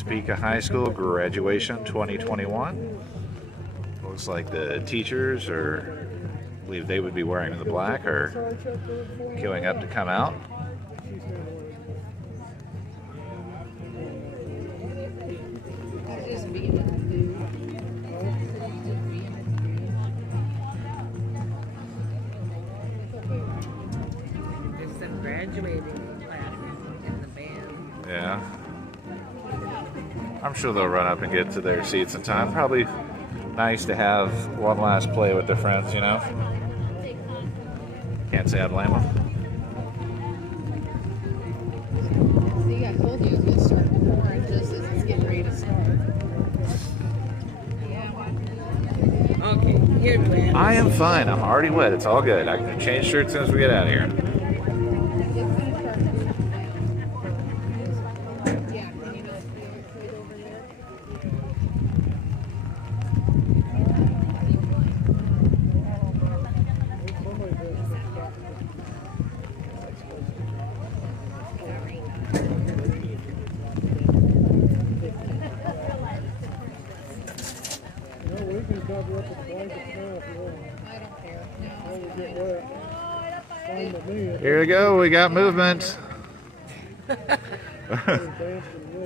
Topeka High School graduation 2021. Looks like the teachers are, I believe they would be wearing the black, are queuing up to come out. There's some graduating class in the band. Yeah. I'm sure they'll run up and get to their seats in time. Probably nice to have one last play with their friends, you know? Can't say I blame them. See, I told you it was going to start pouring just as it's getting ready to start. Okay, you're wet. I am fine. I'm already wet. It's all good. I can change shirts as soon as we get out of here. Here we go. We got movement.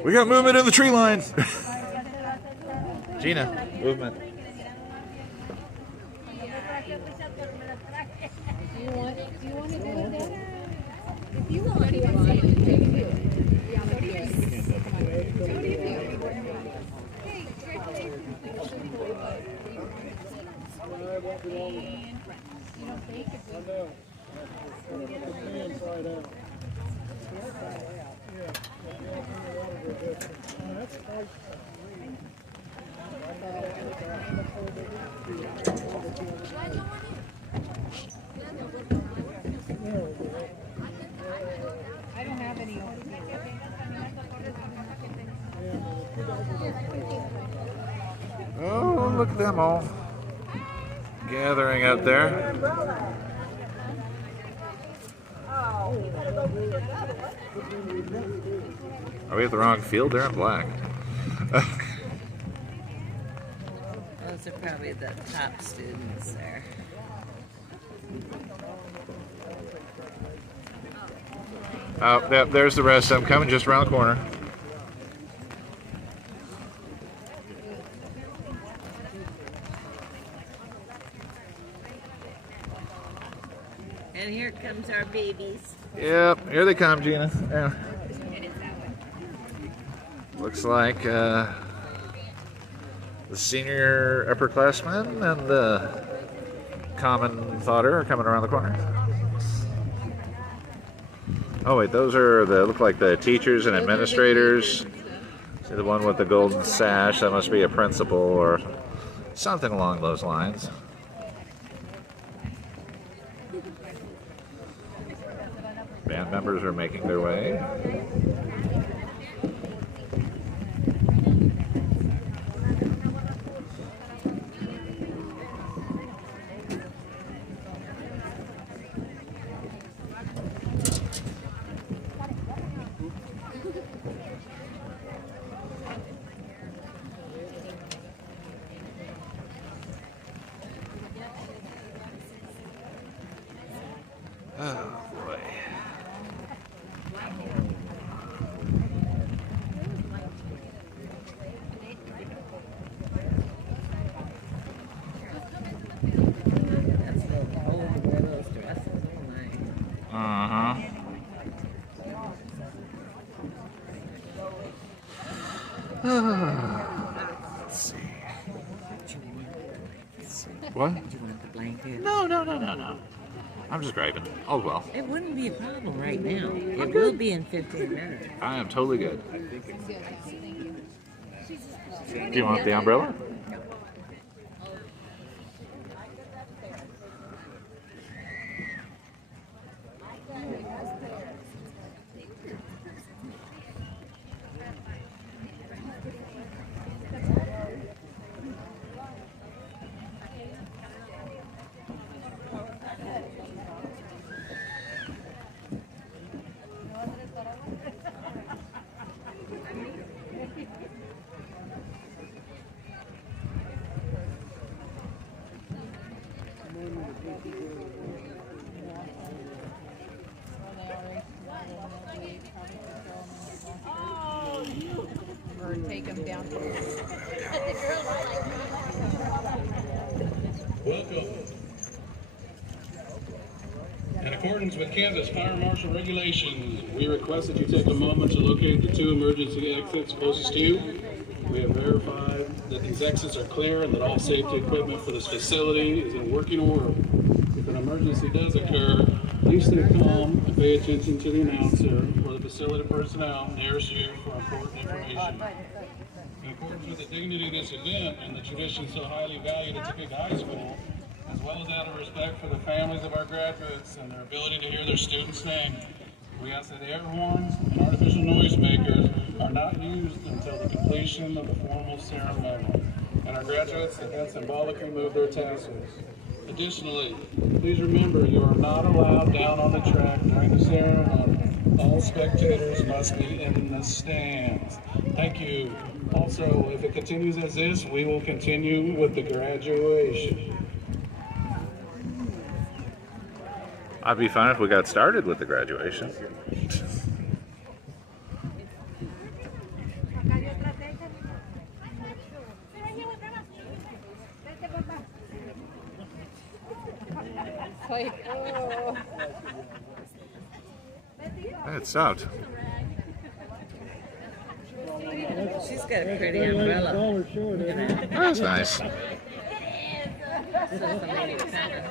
We got movement in the tree line. Gina, movement. Do you want to do it? If you want to, you can do it. I don't have any on Oh, look at them all gathering out there. Are we at the wrong field? They're in black. Those are probably the top students there. Oh, yep, there's the rest of them coming just around the corner. And here comes our babies. Yep, here they come, Gina. Yeah. Looks like the senior upperclassmen and the common thoughter are coming around the corner. Oh wait, those are look like the teachers and administrators. See the one with the golden sash? That must be a principal or something along those lines. Band members are making their way. Oh boy. That's so cold to wear those dresses. Oh my. Let's see. What? Do you want the blanket? No. I'm just griping. Oh well. It wouldn't be a problem right now. It will be in 15 minutes. I am totally good. Do you want the umbrella? take them down to Welcome. In accordance with Kansas Fire Marshal regulations, we request that you take a moment to locate the 2 emergency exits closest to you. We have verified that these exits are clear and that all safety equipment for this facility is in working order. If an emergency does occur, please stay calm and pay attention to the announcer or the facility personnel nearest you for important information. In accordance with the dignity of this event and the tradition so highly valued at Topeka High School, as well as out of respect for the families of our graduates and their ability to hear their students' names, we ask that air horns and artificial noisemakers are not used until the completion of the formal ceremony, and our graduates that then symbolically move their tassels. Additionally, please remember you are not allowed down on the track during the ceremony. All spectators must be in the stands. Thank you. Also, if it continues as is, we will continue with the graduation. I'd be fine if we got started with the graduation. like, oh. It stopped. She's got a pretty umbrella. Look at that. That's nice. So it's a lady pattern.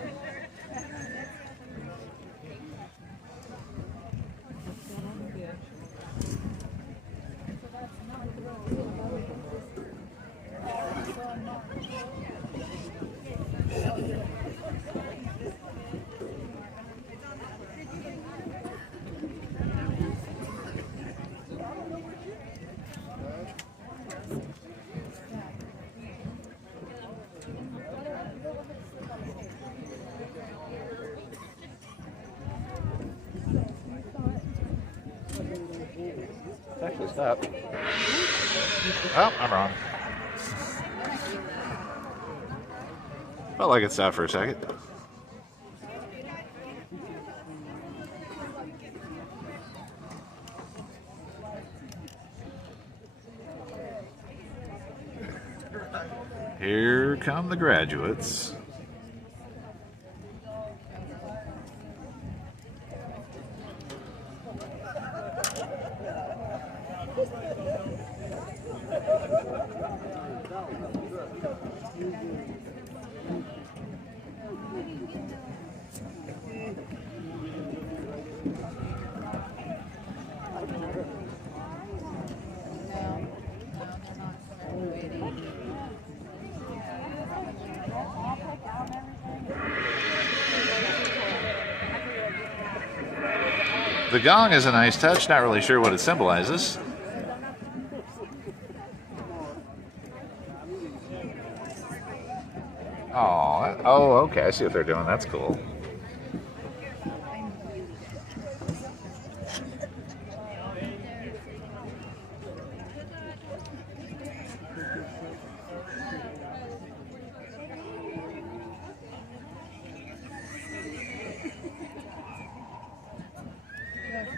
It's actually stopped. Oh, I'm wrong. Felt like it stopped for a second. Here come the graduates. The gong is a nice touch, not really sure what it symbolizes. Oh, okay, I see what they're doing, that's cool.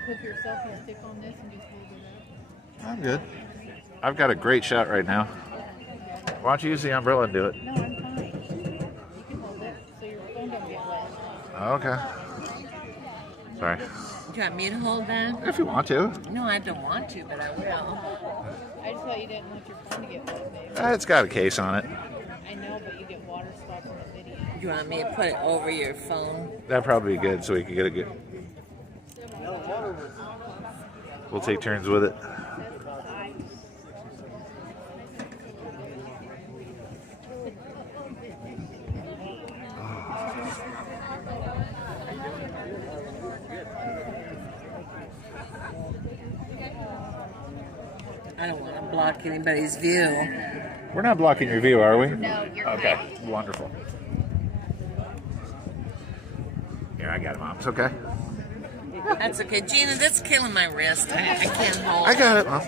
Clip yourself and stick on this and just hold it up. I'm good. I've got a great shot right now. Why don't you use the umbrella and do it? No, I'm fine. You can hold it so your phone don't get wet. Okay. Sorry. Do you want me to hold that? If you want to. No, I don't want to, but I will. I just thought you didn't want your phone to get wet, babe. It's got a case on it. I know, but you get water spots on the video. Do you want me to put it over your phone? That'd probably be good so we could get a good... We'll take turns with it. I don't want to block anybody's view. We're not blocking your view, are we? No, you're Okay, fine. wonderful. Here, I got it, Mom. It's okay. That's okay. Gina, that's killing my wrist. I can't hold I it. got it, Mom.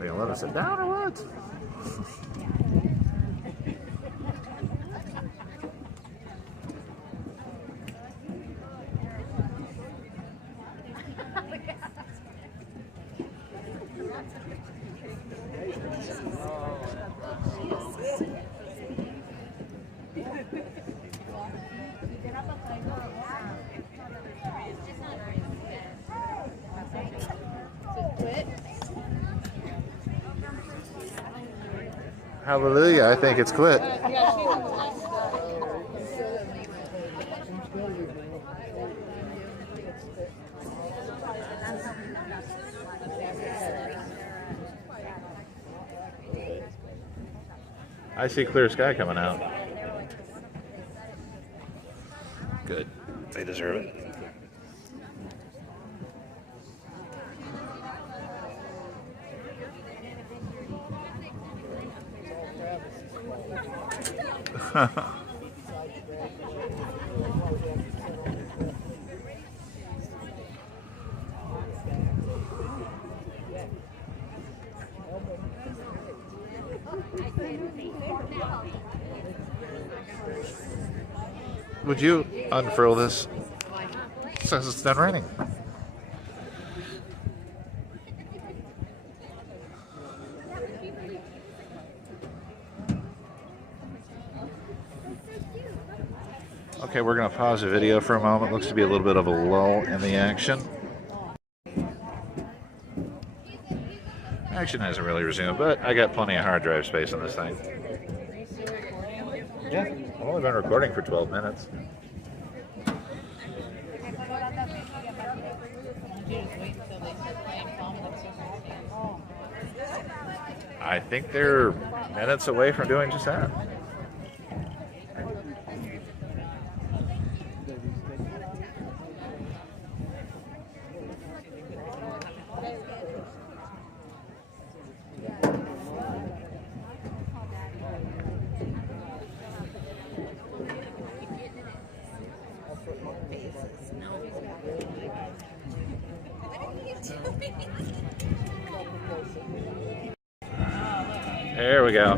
They gonna let us sit down or what? Hallelujah, I think it's quit. I see clear sky coming out. Good. They deserve it. Would you unfurl this since it's done raining? Okay, we're going to pause the video for a moment. Looks to be a little bit of a lull in the action. Action hasn't really resumed, but I got plenty of hard drive space on this thing. Yeah, I've only been recording for 12 minutes. I think they're minutes away from doing just that. There we go.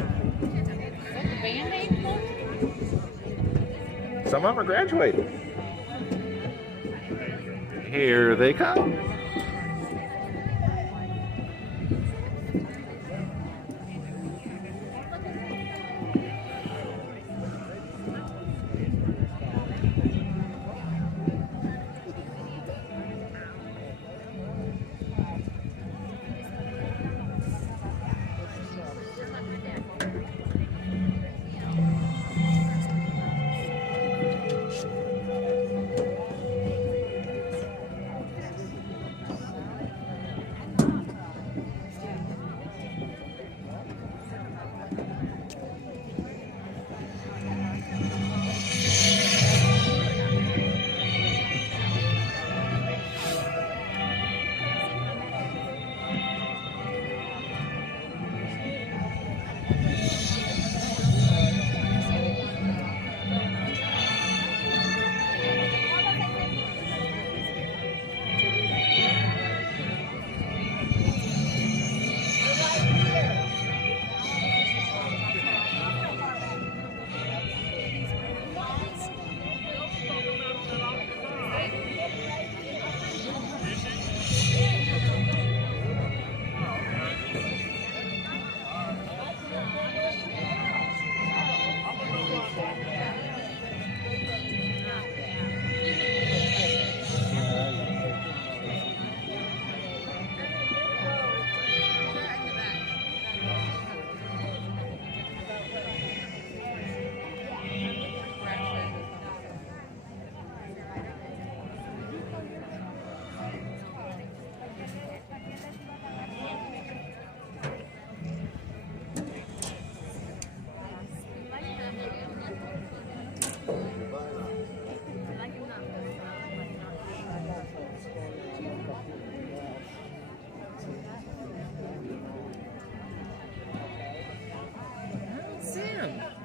Some of them are graduating. Here they come.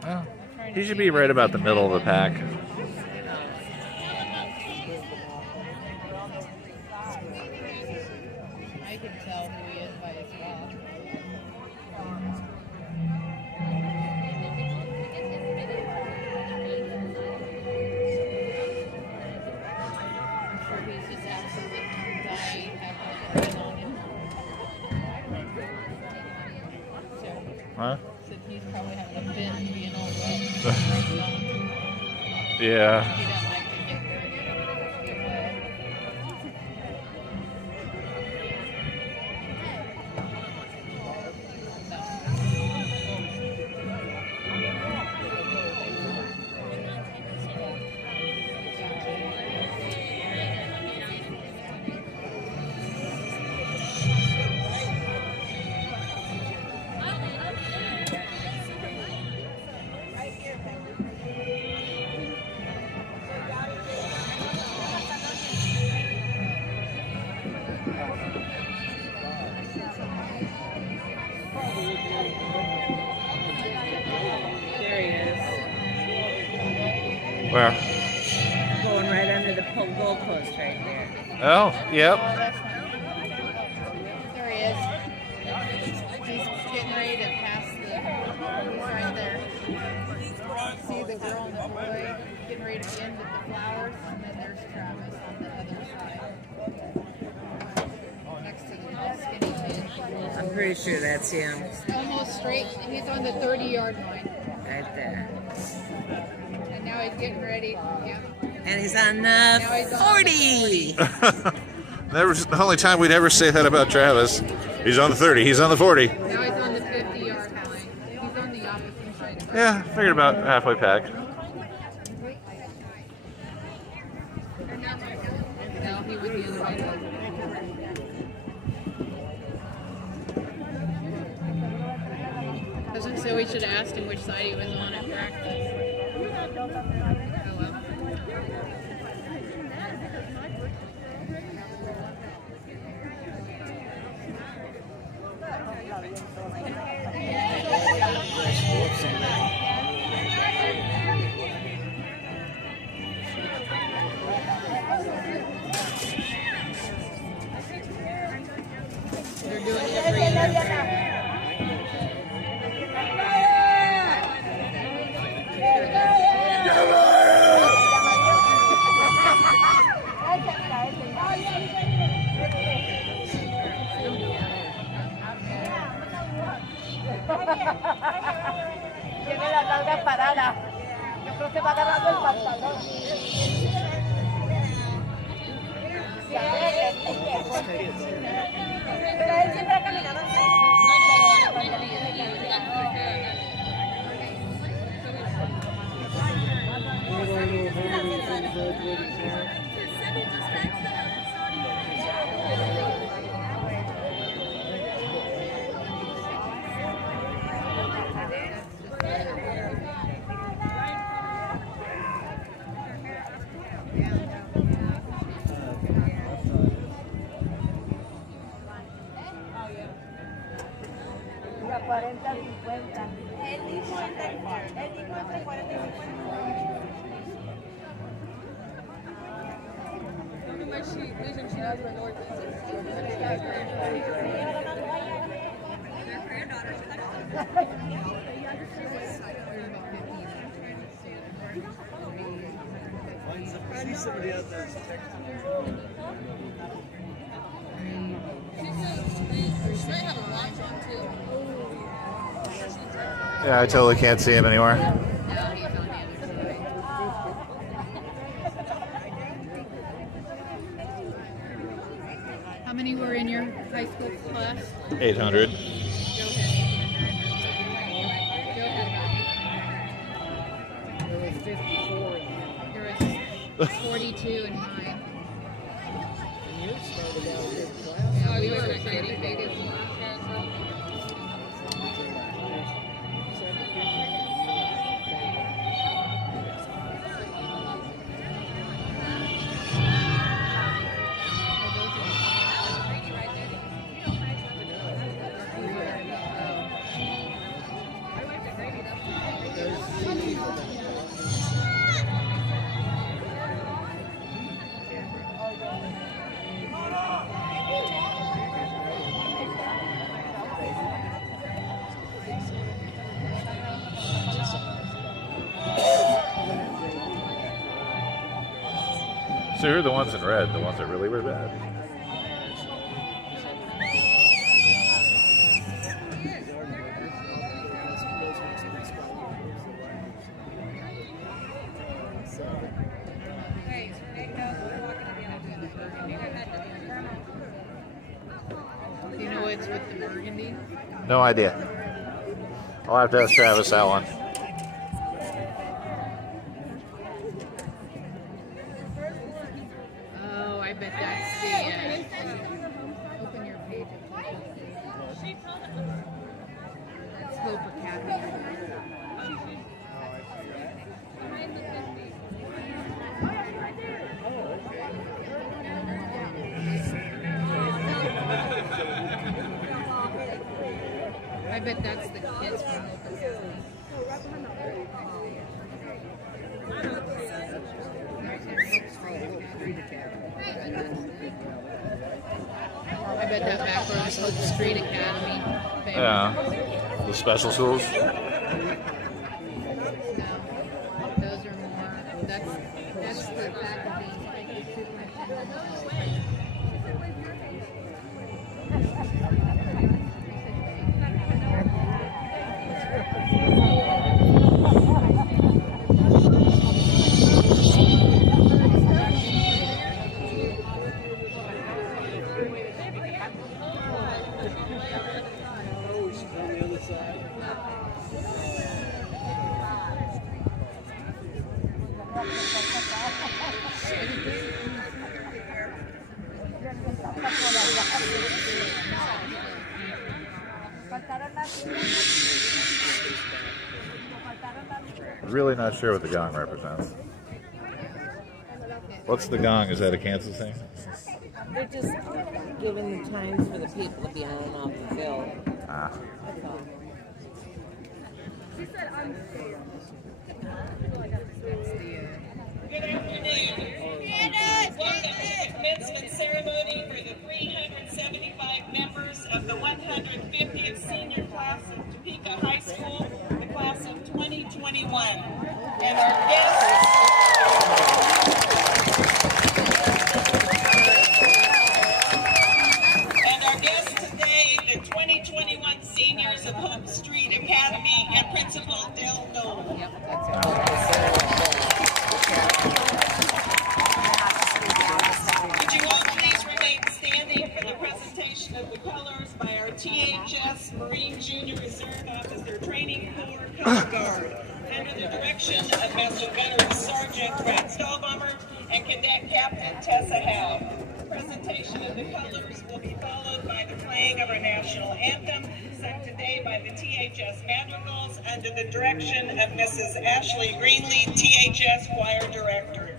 Well, he should be right about the middle of the pack. I can tell who he is by his walk. Huh? Said he's probably having a fit and being all wet. Yeah. He doesn't like to get dirty. Get wet. There he is. Where? Going right under the goalpost right there. Oh, yep. There he is. He's getting ready to pass he's right there. See the girl and the boy getting ready to end with the flowers, and then there's Travis on the other side. Next to the little skinny kid. I'm pretty sure that's him. Almost straight. He's on the 30-yard line. Right there. And now he's getting ready. Yeah. And he's on the 40. That was the only time we'd ever say that about Travis. He's on the 30. He's on the 40. Now he's on the 50-yard line. He's on the opposite side. Yeah, figured about halfway pack. No, he would be on the right side. Doesn't say we should have asked him which side he was on at practice. Oh well. They're doing it every year. Tiene la nalga parada. Yo creo que va agarrando el pantalón. Pero él siempre ha caminado así. A 40, 50. Él dijo entre 40 y I see somebody out there texting. She might have a watch on too. Yeah, I totally can't see him anymore. No, he's on the other side. How many were in your high school class? 800. Go ahead. There was 54 in There was 42 and 9. and you started out with class. Yeah, we were the biggest class. So who are the ones in red? The ones that really were bad. No idea. I'll have to ask Travis that one. Oh, I bet that's the. Open your page up. That's Hope Academy. I bet that's the kids from Hope Academy. I bet that back row is Hope Street Academy. Yeah. The special schools. No, those are more. That's the faculty. Really not sure what the gong represents. What's the gong? Is that a Kansas thing? They're just giving the times for the people to be on and off the field. Ah. That's all. Good afternoon. Welcome to the commencement ceremony for the 375 members of the 150th senior class of Topeka High School, the class of 2021. And our guests today, the 2021 seniors of Hope Street Academy and Principal Del Nolan. Would you all please remain standing for the presentation of the colors by our THS Marine Junior Reserve Officer Training Corps Coast Guard under the direction of Master Gunnery Sergeant Brad Stahlbomber and Cadet Captain Tessa Howe. The presentation of the colors will be followed by the playing of our national anthem, sung today by the THS Madrigals under the direction of Mrs. Ashley Greenlee, THS Choir Director.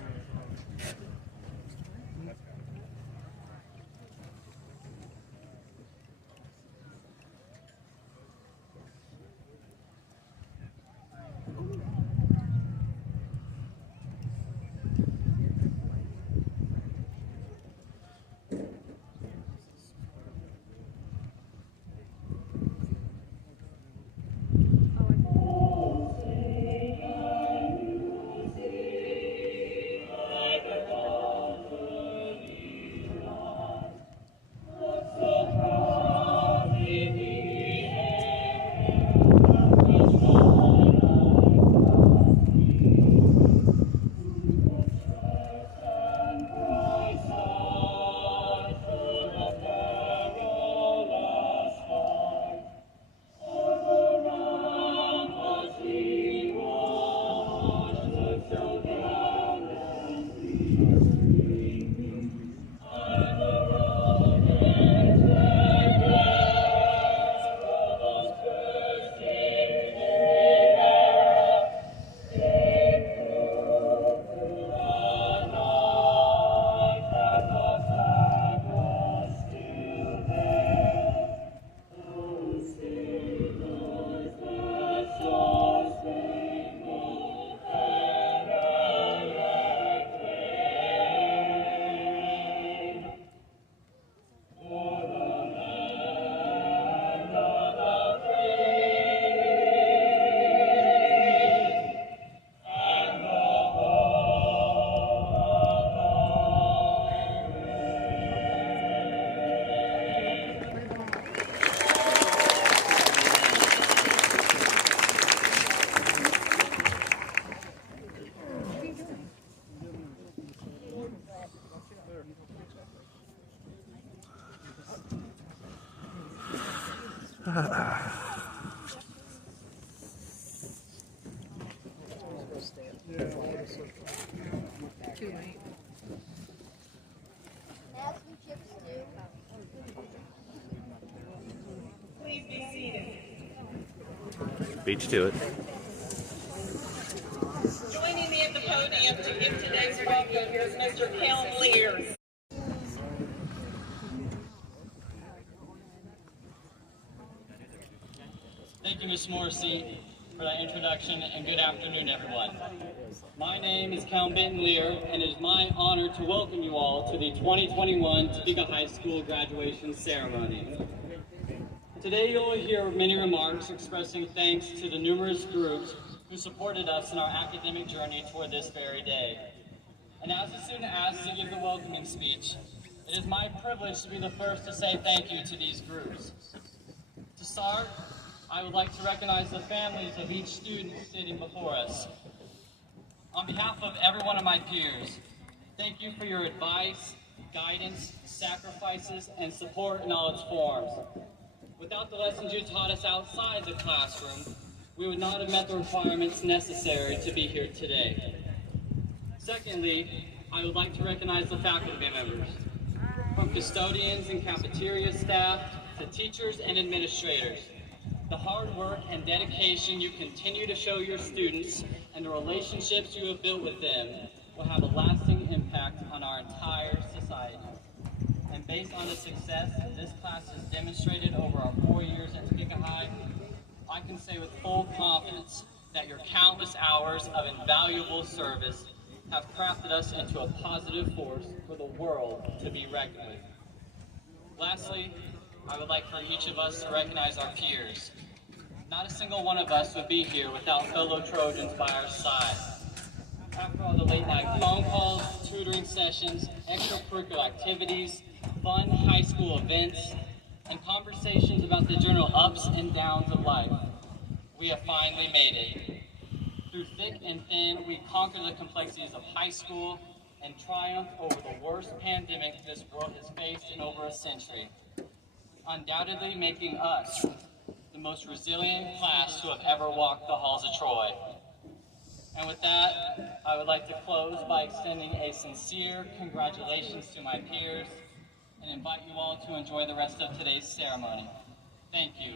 too late. Have some chips too. Please be seated. Beach to it. Joining me at the podium to give today's welcome is Mr. Kelm Lear. Thank you, Ms. Morrissey, for that introduction, and good afternoon, everyone. My name is Kelm Lear, and it is my honor to welcome you all to the 2021 Topeka High School graduation ceremony. Today, you'll hear many remarks expressing thanks to the numerous groups who supported us in our academic journey toward this very day. And as the student asked to give the welcoming speech, it is my privilege to be the first to say thank you to these groups. To start, I would like to recognize the families of each student sitting before us. On behalf of every one of my peers, thank you for your advice, guidance, sacrifices, and support in all its forms. Without the lessons you taught us outside the classroom, we would not have met the requirements necessary to be here today. Secondly, I would like to recognize the faculty members, from custodians and cafeteria staff to teachers and administrators. The hard work and dedication you continue to show your students and the relationships you have built with them will have a lasting impact on our entire society. And based on the success this class has demonstrated over our 4 years at Topeka High, I can say with full confidence that your countless hours of invaluable service have crafted us into a positive force for the world to be reckoned with. Lastly, I would like for each of us to recognize our peers. Not a single one of us would be here without fellow Trojans by our side. After all the late night phone calls, tutoring sessions, extracurricular activities, fun high school events, and conversations about the general ups and downs of life, we have finally made it. Through thick and thin, we conquered the complexities of high school and triumphed over the worst pandemic this world has faced in over a century, undoubtedly making us the most resilient class to have ever walked the halls of Troy. And with that, I would like to close by extending a sincere congratulations to my peers and invite you all to enjoy the rest of today's ceremony. Thank you.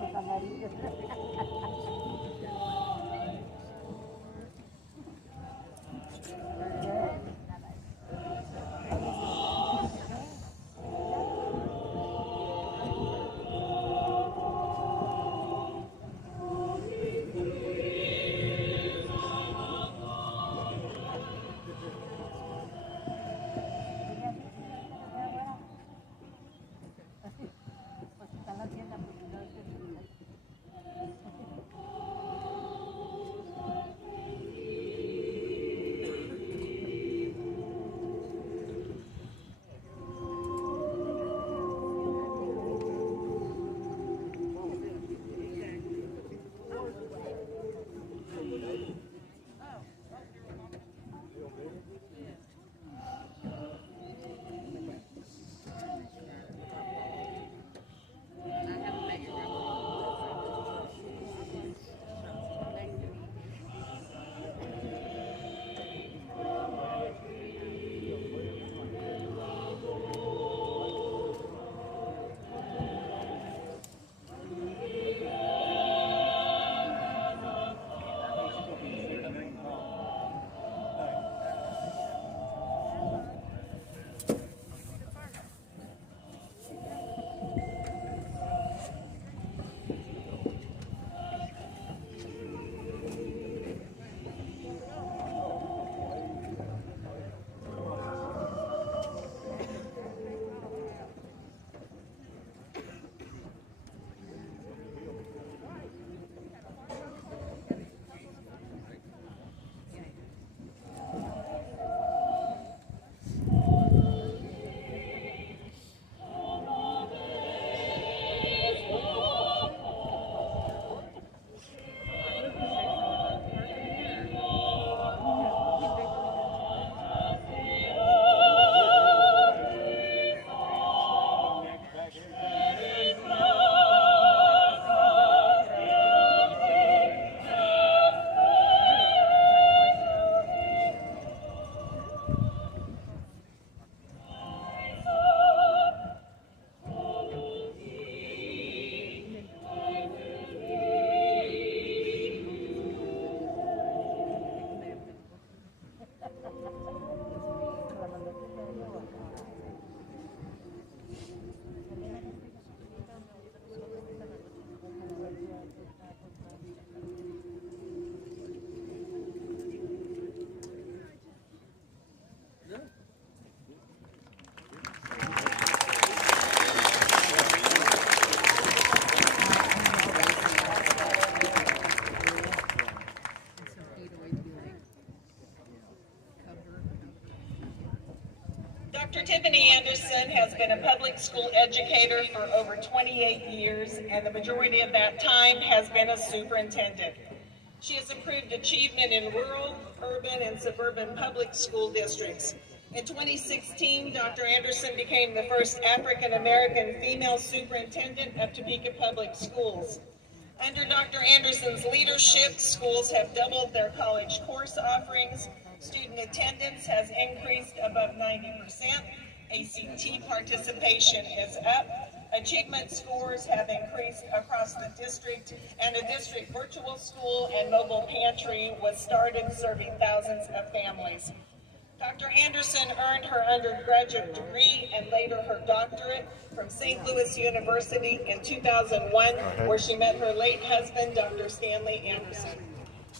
Los amarillos. Dr. Tiffany Anderson has been a public school educator for over 28 years, and the majority of that time has been a superintendent. She has improved achievement in rural, urban, and suburban public school districts. In 2016, Dr. Anderson became the first African-American female superintendent of Topeka Public Schools. Under Dr. Anderson's leadership, schools have doubled their college course offerings, student attendance has increased above 90%, ACT participation is up, achievement scores have increased across the district, and a district virtual school and mobile pantry was started serving thousands of families. Dr. Anderson earned her undergraduate degree and later her doctorate from St. Louis University in 2001, where she met her late husband, Dr. Stanley Anderson.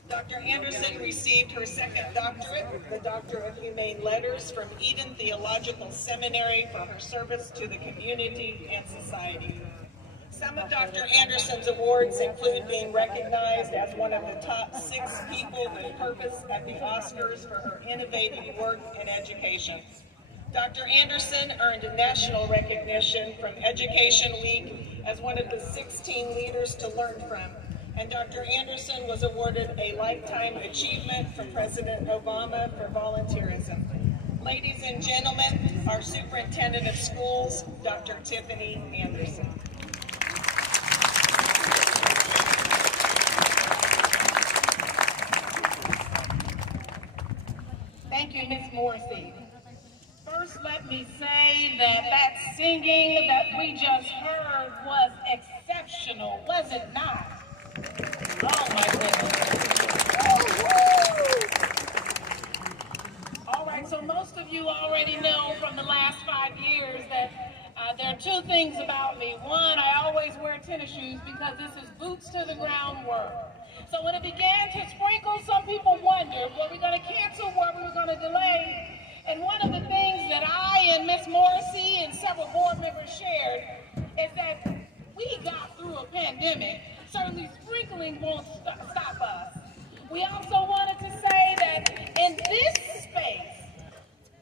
Dr. Anderson received her second doctorate, the Doctor of Humane Letters, from Eden Theological Seminary for her service to the community and society. Some of Dr. Anderson's awards include being recognized as one of the top 6 people with purpose at the Oscars for her innovative work in education. Dr. Anderson earned national recognition from Education Week as one of the 16 leaders to learn from, and Dr. Anderson was awarded a Lifetime Achievement from President Obama for volunteerism. Ladies and gentlemen, our Superintendent of Schools, Dr. Tiffany Anderson. Thank you, Ms. Morrissey. First, let me say that singing that we just heard was exceptional, was it not? Oh my goodness. All right, so most of you already know from the last 5 years that there are 2 things about me. One, I always wear tennis shoes because this is boots to the ground work. So when it began to sprinkle, some people wondered, were we going to cancel, were we going to delay? And one of the things that I and Ms. Morrissey and several board members shared is that we got through a pandemic. Certainly sprinkling won't stop us. We also wanted to say that in this space,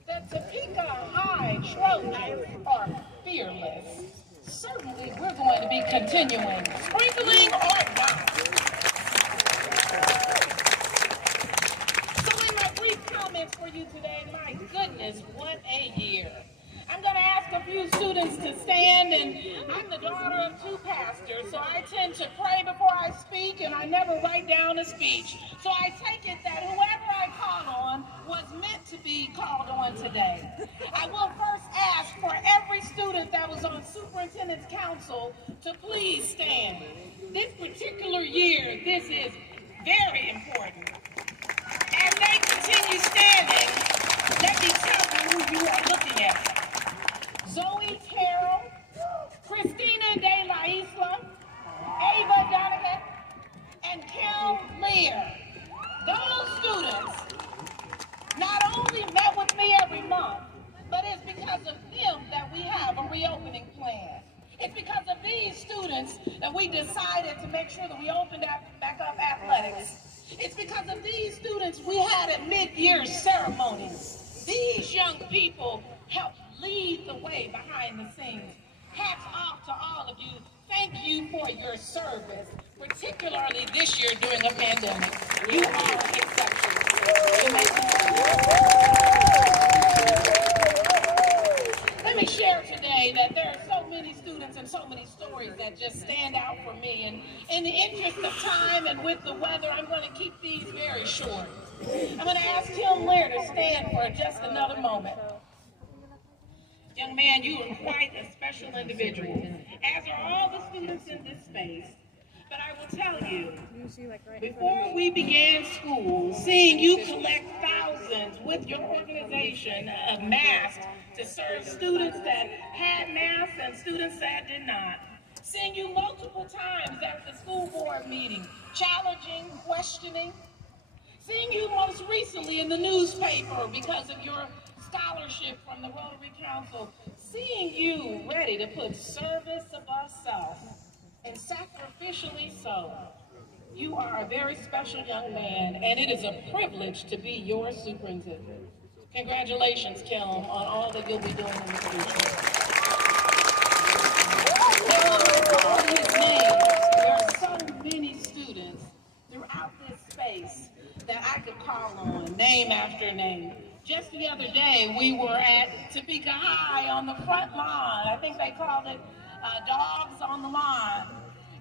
the Topeka High Trojans are fearless. Certainly we're going to be continuing, sprinkling or not. So in my brief comments for you today, my goodness, what a year. I'm going to ask a few students to stand, and I'm the daughter of 2 pastors, so I tend to pray before I speak, and I never write down a speech. So I take it that whoever I call on was meant to be called on today. I will first ask for every student that was on Superintendent's Council to please stand. This particular year, this is very important. As they continue standing, let me tell you who you are looking at. Zoe Terrell, Christina De La Isla, Ava Donovan, and Kel Lear. Those students not only met with me every month, but it's because of them that we have a reopening plan. It's because of these students that we decided to make sure that we opened back up athletics. It's because of these students we had a mid-year ceremony. These young people helped lead the way behind the scenes. Hats off to all of you. Thank you for your service, particularly this year during a pandemic. You are exceptional. Let me share today that there are so many students and so many stories that just stand out for me. And in the interest of time and with the weather, I'm going to keep these very short. I'm going to ask Tim Lear to stand for just another moment. Young man, you are quite a special individual, as are all the students in this space. But I will tell you, before we began school, seeing you collect thousands with your organization of masks to serve students that had masks and students that did not, seeing you multiple times at the school board meeting, challenging, questioning, seeing you most recently in the newspaper because of your scholarship from the Rotary Council, seeing you ready to put service above self, and sacrificially so. You are a very special young man, and it is a privilege to be your superintendent. Congratulations, Kim, on all that you'll be doing in the future. All his names. There are so many students throughout this space that I could call on, name after name. Just the other day, we were at Topeka High on the front lawn. I think they called it Dogs on the Lawn.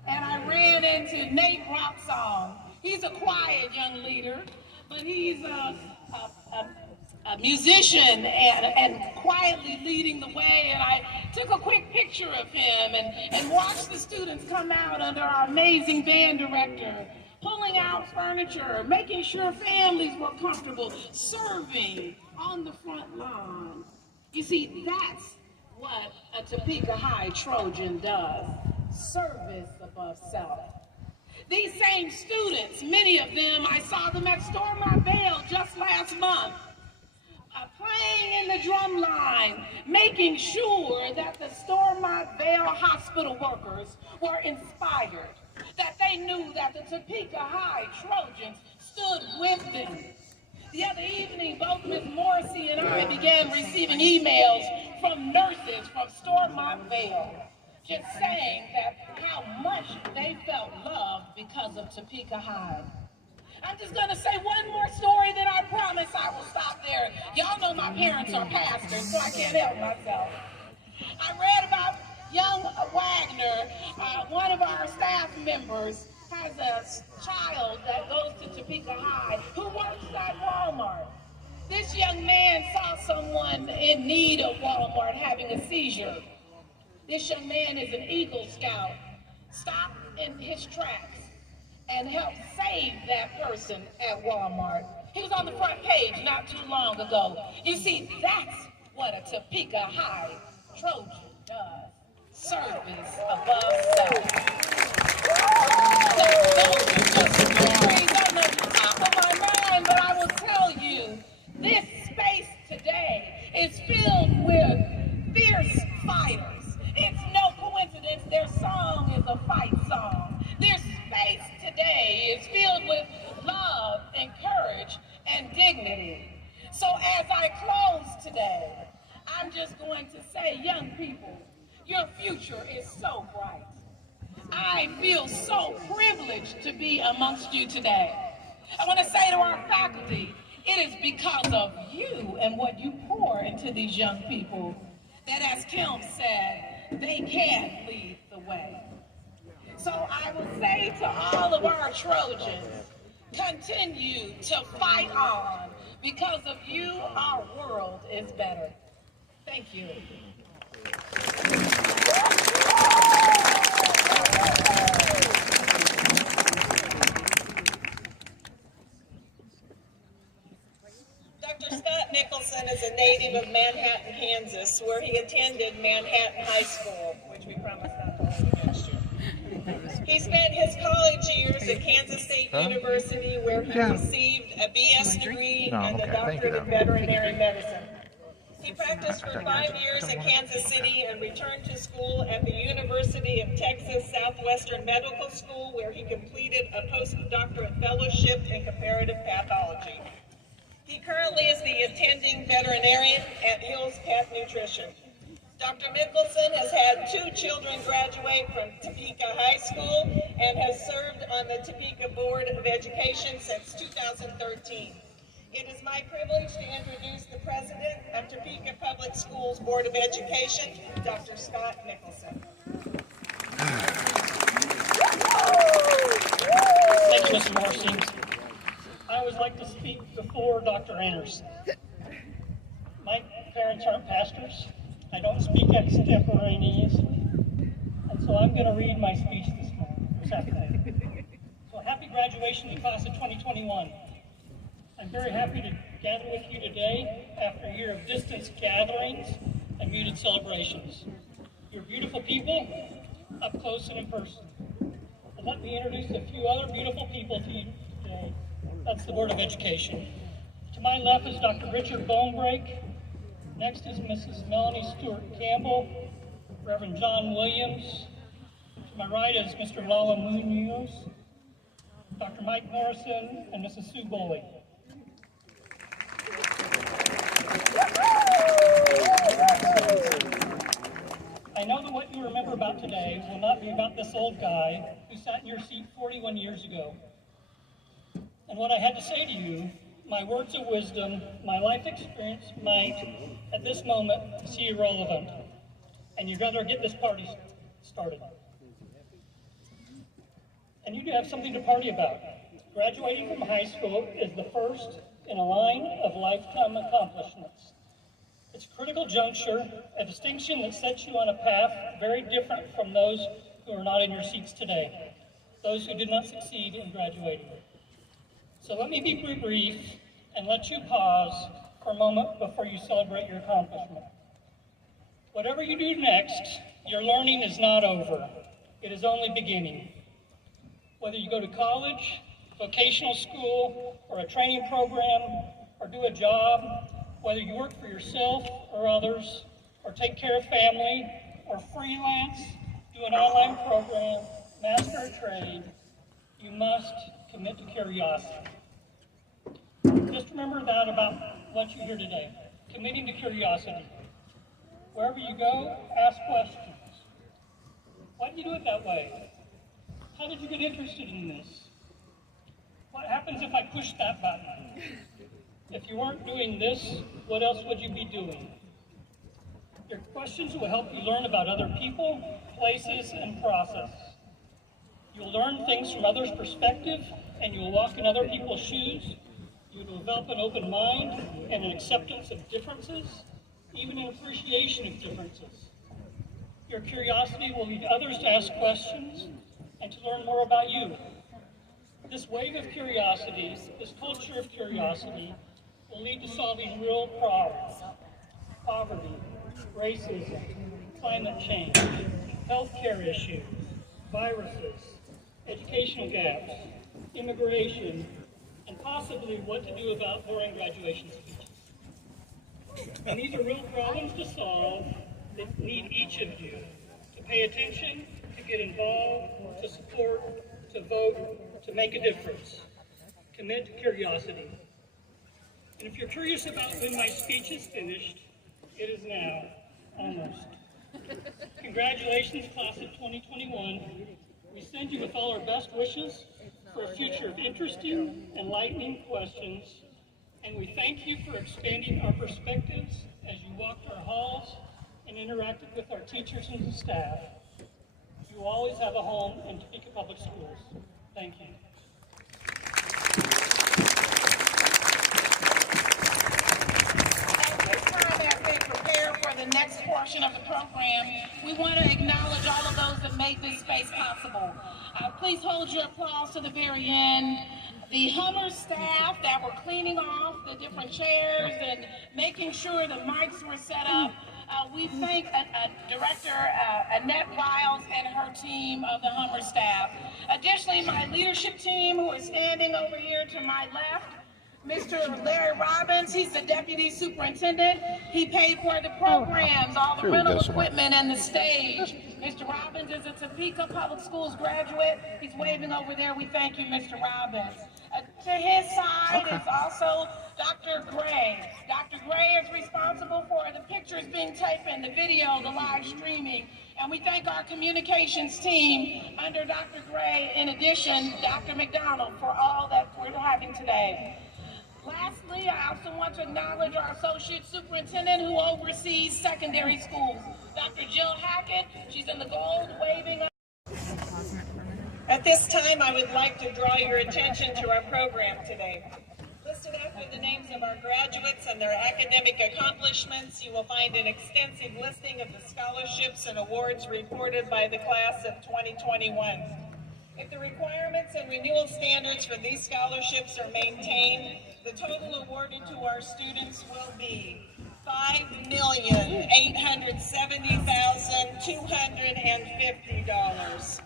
And I ran into Nate Rocksong. He's a quiet young leader, but he's a musician and quietly leading the way. And I took a quick picture of him and watched the students come out under our amazing band director, pulling out furniture, making sure families were comfortable, serving on the front lawn. You see, that's what a Topeka High Trojan does. Service above self. These same students, many of them, I saw them at Stormont Vale just last month, playing in the drum line, making sure that the Stormont Vale hospital workers were inspired, that they knew that the Topeka High Trojans stood with them. The other evening, both Ms. Morrissey and I began receiving emails from nurses from Stormont Vale, just saying that how much they felt loved because of Topeka High. I'm just going to say one more story, then I promise I will stop there. Y'all know my parents are pastors, so I can't help myself. I read about young Wagner, one of our staff members, has a child that goes to Topeka High who works at Walmart. This young man saw someone in need of Walmart having a seizure. This young man is an Eagle Scout, stopped in his tracks and helped save that person at Walmart. He was on the front page not too long ago. You see, that's what a Topeka High Trojan does. Service above self. So those are just stories on the top of my mind, but I will tell you, this space today is filled with fierce fighters. It's no coincidence their song is a fight song. Their space today is filled with love and courage and dignity. So as I close today, I'm just going to say, young people, your future is so bright. I feel so privileged to be amongst you today. I want to say to our faculty, it is because of you and what you pour into these young people that, as Kim said, they can lead the way. So I will say to all of our Trojans, continue to fight on. Because of you, our world is better. Thank you. Dr. Scott Nicholson is a native of Manhattan, Kansas, where he attended Manhattan High School, which we promised not to hold against you. He spent his college years at Kansas State University, where he received a BS degree and a doctorate in veterinary medicine. He practiced for 5 years at Kansas City and returned to school at the University of Texas Southwestern Medical School, where he completed a postdoctorate fellowship in comparative pathology. He currently is the attending veterinarian at Hill's Pet Nutrition. Dr. Nicholson has had 2 children graduate from Topeka High School and has served on the Topeka Board of Education since 2013. It is my privilege to introduce the president of Topeka Public Schools Board of Education, Dr. Scott Nicholson. Thank you, Mr. Morrissey. I always like to speak before Dr. Anderson. My parents aren't pastors. I don't speak extemporaneously, and so I'm going to read my speech this afternoon. So happy graduation to the class of 2021. I'm very happy to gather with you today after a year of distance gatherings and muted celebrations. You're beautiful people, up close and in person. And let me introduce a few other beautiful people to you today. That's the Board of Education. To my left is Dr. Richard Bonebrake. Next is Mrs. Melanie Stewart Campbell, Reverend John Williams. To my right is Mr. Lala Munoz, Dr. Mike Morrison, and Mrs. Sue Boley. I know that what you remember about today will not be about this old guy who sat in your seat 41 years ago. And what I had to say to you, my words of wisdom, my life experience might, at this moment, seem irrelevant. And you'd rather get this party started. And you do have something to party about. Graduating from high school is the first in a line of lifetime accomplishments. It's a critical juncture, a distinction that sets you on a path very different from those who are not in your seats today, those who did not succeed in graduating. So let me be brief and let you pause for a moment before you celebrate your accomplishment. Whatever you do next, your learning is not over. It is only beginning. Whether you go to college, vocational school, or a training program, or do a job, whether you work for yourself or others, or take care of family, or freelance, do an online program, master a trade, you must commit to curiosity. Just remember that about what you hear today, committing to curiosity. Wherever you go, ask questions. Why did you do it that way? How did you get interested in this? What happens if I push that button? If you weren't doing this, what else would you be doing? Your questions will help you learn about other people, places, and process. You'll learn things from others' perspective, and you will walk in other people's shoes. You will develop an open mind and an acceptance of differences, even an appreciation of differences. Your curiosity will lead others to ask questions and to learn more about you. This wave of curiosity, this culture of curiosity, will lead to solving real problems: poverty, racism, climate change, healthcare issues, viruses, educational gaps, immigration, and possibly what to do about boring graduation speeches. And these are real problems to solve that need each of you to pay attention, to get involved, to support, to vote, to make a difference. Commit to curiosity. And if you're curious about when my speech is finished, it is now, almost. Congratulations, class of 2021. We send you with all our best wishes for a future of interesting, enlightening questions, and we thank you for expanding our perspectives as you walked our halls and interacted with our teachers and staff. You will always have a home in Topeka Public Schools. Thank you. The next portion of the program, we want to acknowledge all of those that made this space possible. Please hold your applause to the very end. The Hummer staff that were cleaning off the different chairs and making sure the mics were set up. We thank Director Annette Wiles and her team of the Hummer staff. Additionally, my leadership team who is standing over here to my left. Mr. Larry Robbins, he's the Deputy Superintendent. He paid for the programs, all the rental equipment and the stage. Mr. Robbins is a Topeka Public Schools graduate. He's waving over there. We thank you, Mr. Robbins. To his side is also Dr. Gray. Dr. Gray is responsible for the pictures being taken, the video, the live streaming. And we thank our communications team under Dr. Gray, in addition, Dr. McDonald, for all that we're having today. Lastly, I also want to acknowledge our Associate Superintendent who oversees secondary schools, Dr. Jill Hackett. She's in the gold, waving. At this time, I would like to draw your attention to our program today. Listed after the names of our graduates and their academic accomplishments, you will find an extensive listing of the scholarships and awards reported by the class of 2021. If the requirements and renewal standards for these scholarships are maintained, the total awarded to our students will be $5,080,250.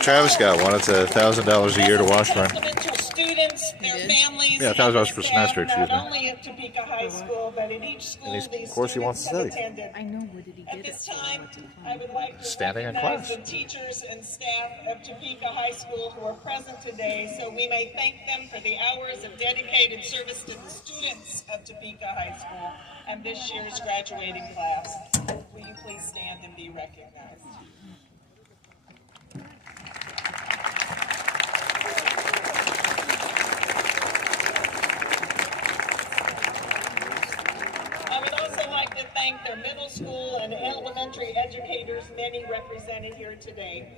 Travis got one. It's $1,000 a year to Washburn. Testament to students students, their families, Yeah, I thought it was for staff, semester, excuse not me. only at Topeka High School, but at each school And these of course he wants students to have study. attended. I know, where did he get At it this from? time, What's it from? I would like to Standing in recognize class. the teachers and staff of Topeka High School who are present today, so we may thank them for the hours of dedicated service to the students of Topeka High School and this year's graduating class. Will you please stand and be recognized? I would also like to thank their middle school and elementary educators, many represented here today.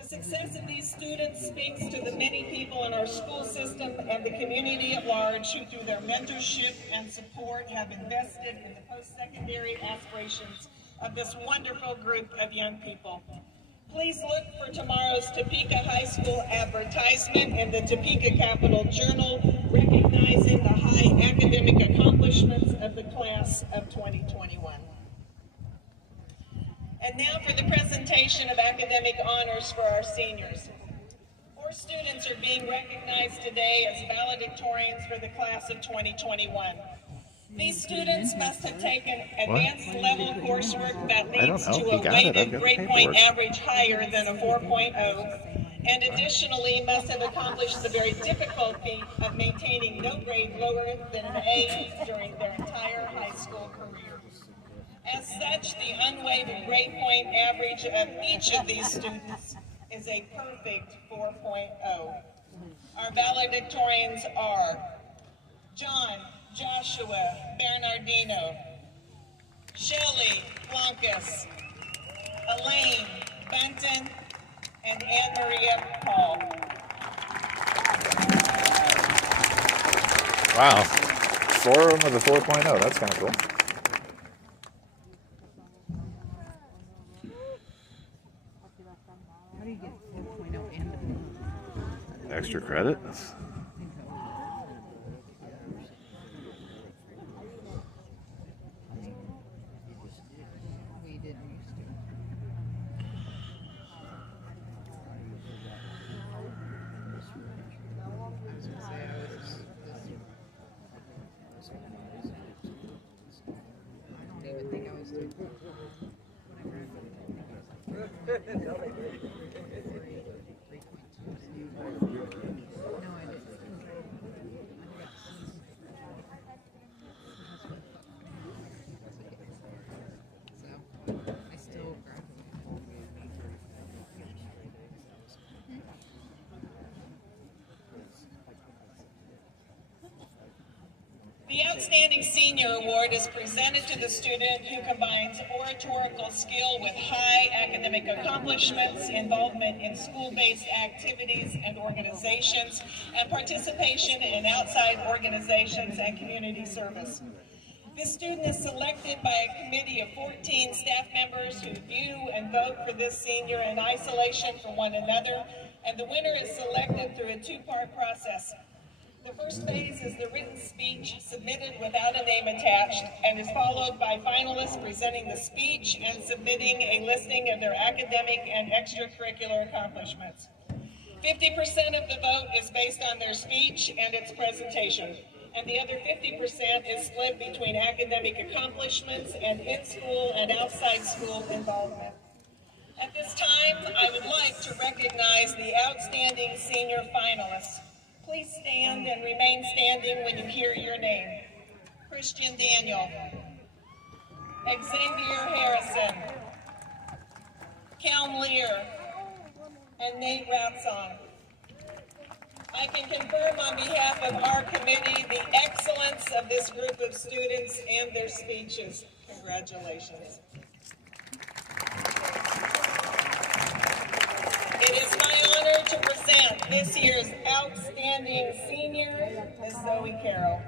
The success of these students speaks to the many people in our school system and the community at large who, through their mentorship and support, have invested in the post-secondary aspirations of this wonderful group of young people. Please look for tomorrow's Topeka High School advertisement in the Topeka Capital Journal, recognizing the high academic accomplishments of the class of 2021. And now for the presentation of academic honors for our seniors. 4 students are being recognized today as valedictorians for the class of 2021. These students must have taken advanced level coursework that leads to a weighted grade point average higher than a 4.0, and additionally must have accomplished the very difficult feat of maintaining no grade lower than an A during their entire high school career. As such, the unweighted grade point average of each of these students is a perfect 4.0. Our valedictorians are John Joshua Bernardino, Shelley Blancas, Elaine Benton, and Anne Maria Paul. Wow. 4 of them with a 4.0. That's kind of cool. How do you get 4.0 and Extra credit? we didn't used to? I was gonna say I was I don't even think I was doing No, I didn't. So I still The Outstanding Senior Award is presented to the student who combines oratorical skill with high academic accomplishments, involvement in school-based activities and organizations, and participation in outside organizations and community service. This student is selected by a committee of 14 staff members who view and vote for this senior in isolation from one another, and the winner is selected through a 2-part process. The first phase is the written speech submitted without a name attached and is followed by finalists presenting the speech and submitting a listing of their academic and extracurricular accomplishments. 50% of the vote is based on their speech and its presentation, and the other 50% is split between academic accomplishments and in-school and outside school involvement. At this time, I would like to recognize the outstanding senior finalists. Please stand and remain standing when you hear your name. Christian Daniel, Xavier Harrison, Kelm Lear, and Nate Rapsong. I can confirm on behalf of our committee the excellence of this group of students and their speeches. Congratulations. It is my honor to present this year's outstanding senior, Ms. Zoe Carroll.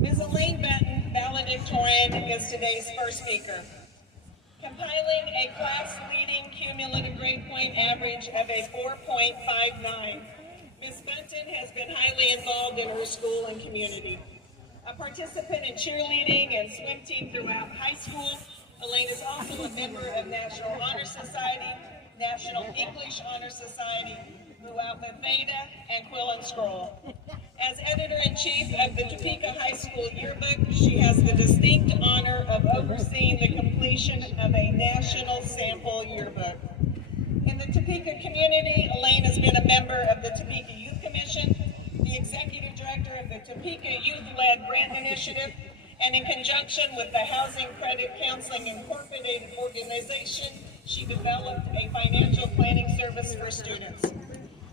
Ms. Elaine Benton, valedictorian, is today's first speaker. Compiling a class-leading cumulative grade point average of a 4.59, Ms. Benton has been highly involved in her school and community. A participant in cheerleading and swim team throughout high school, Elaine is also a member of National Honor Society, National English Honor Society, Mu Alpha Theta, and Quill and Scroll. As editor-in-chief of the Topeka High School Yearbook, she has the distinct honor of overseeing the completion of a national sample yearbook. In the Topeka community, Elaine has been a member of the Topeka Youth Commission, the executive director of the Topeka Youth-Led Grant Initiative, and in conjunction with the Housing Credit Counseling Incorporated organization, she developed a financial planning service for students.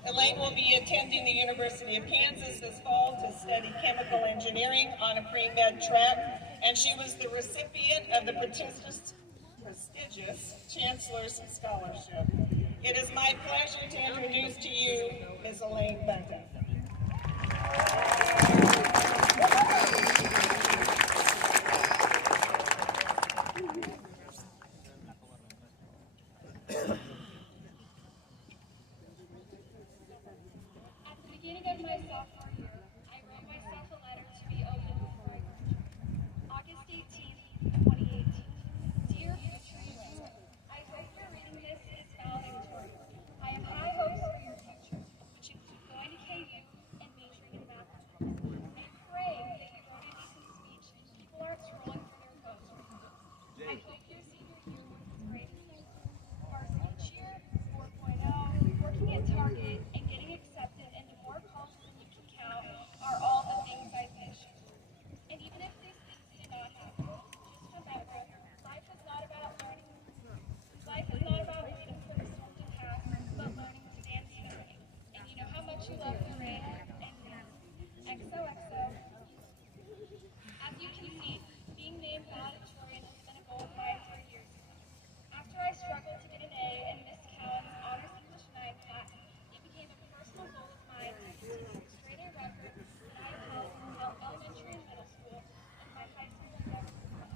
Elaine will be attending the University of Kansas this fall to study chemical engineering on a pre-med track, and she was the recipient of the prestigious Chancellor's Scholarship. It is my pleasure to introduce to you Ms. Elaine Benton. At the beginning of my sophomore year, I wrote myself a letter to be opened before I graduated. August 18th, 2018. Dear future you, I hope your reading this is valedictorian. I have high hopes for your future, which include going to KU and majoring in mathematics. I pray that you wrote a decent speech and people aren't scrolling for their votes right now. I hope your senior year was as great as mine. Varsity cheer, 4.0, working at Target, and getting accepted into more colleges than you can count are all the things I wish. And even if these things did not happen, just remember, life is not about learning. Life is not about waiting for the storm to pass, but learning to dance in the rain. And you know how much you love the rain and XOXO. As you can see, being named valedictorian has been a goal of mine for years. After I struggled to get an A in Miss Cowan's Honors English 9 class, it became a personal goal of mine to continue the straight A record that I have held since elementary and middle school, and my high school endeavors as well.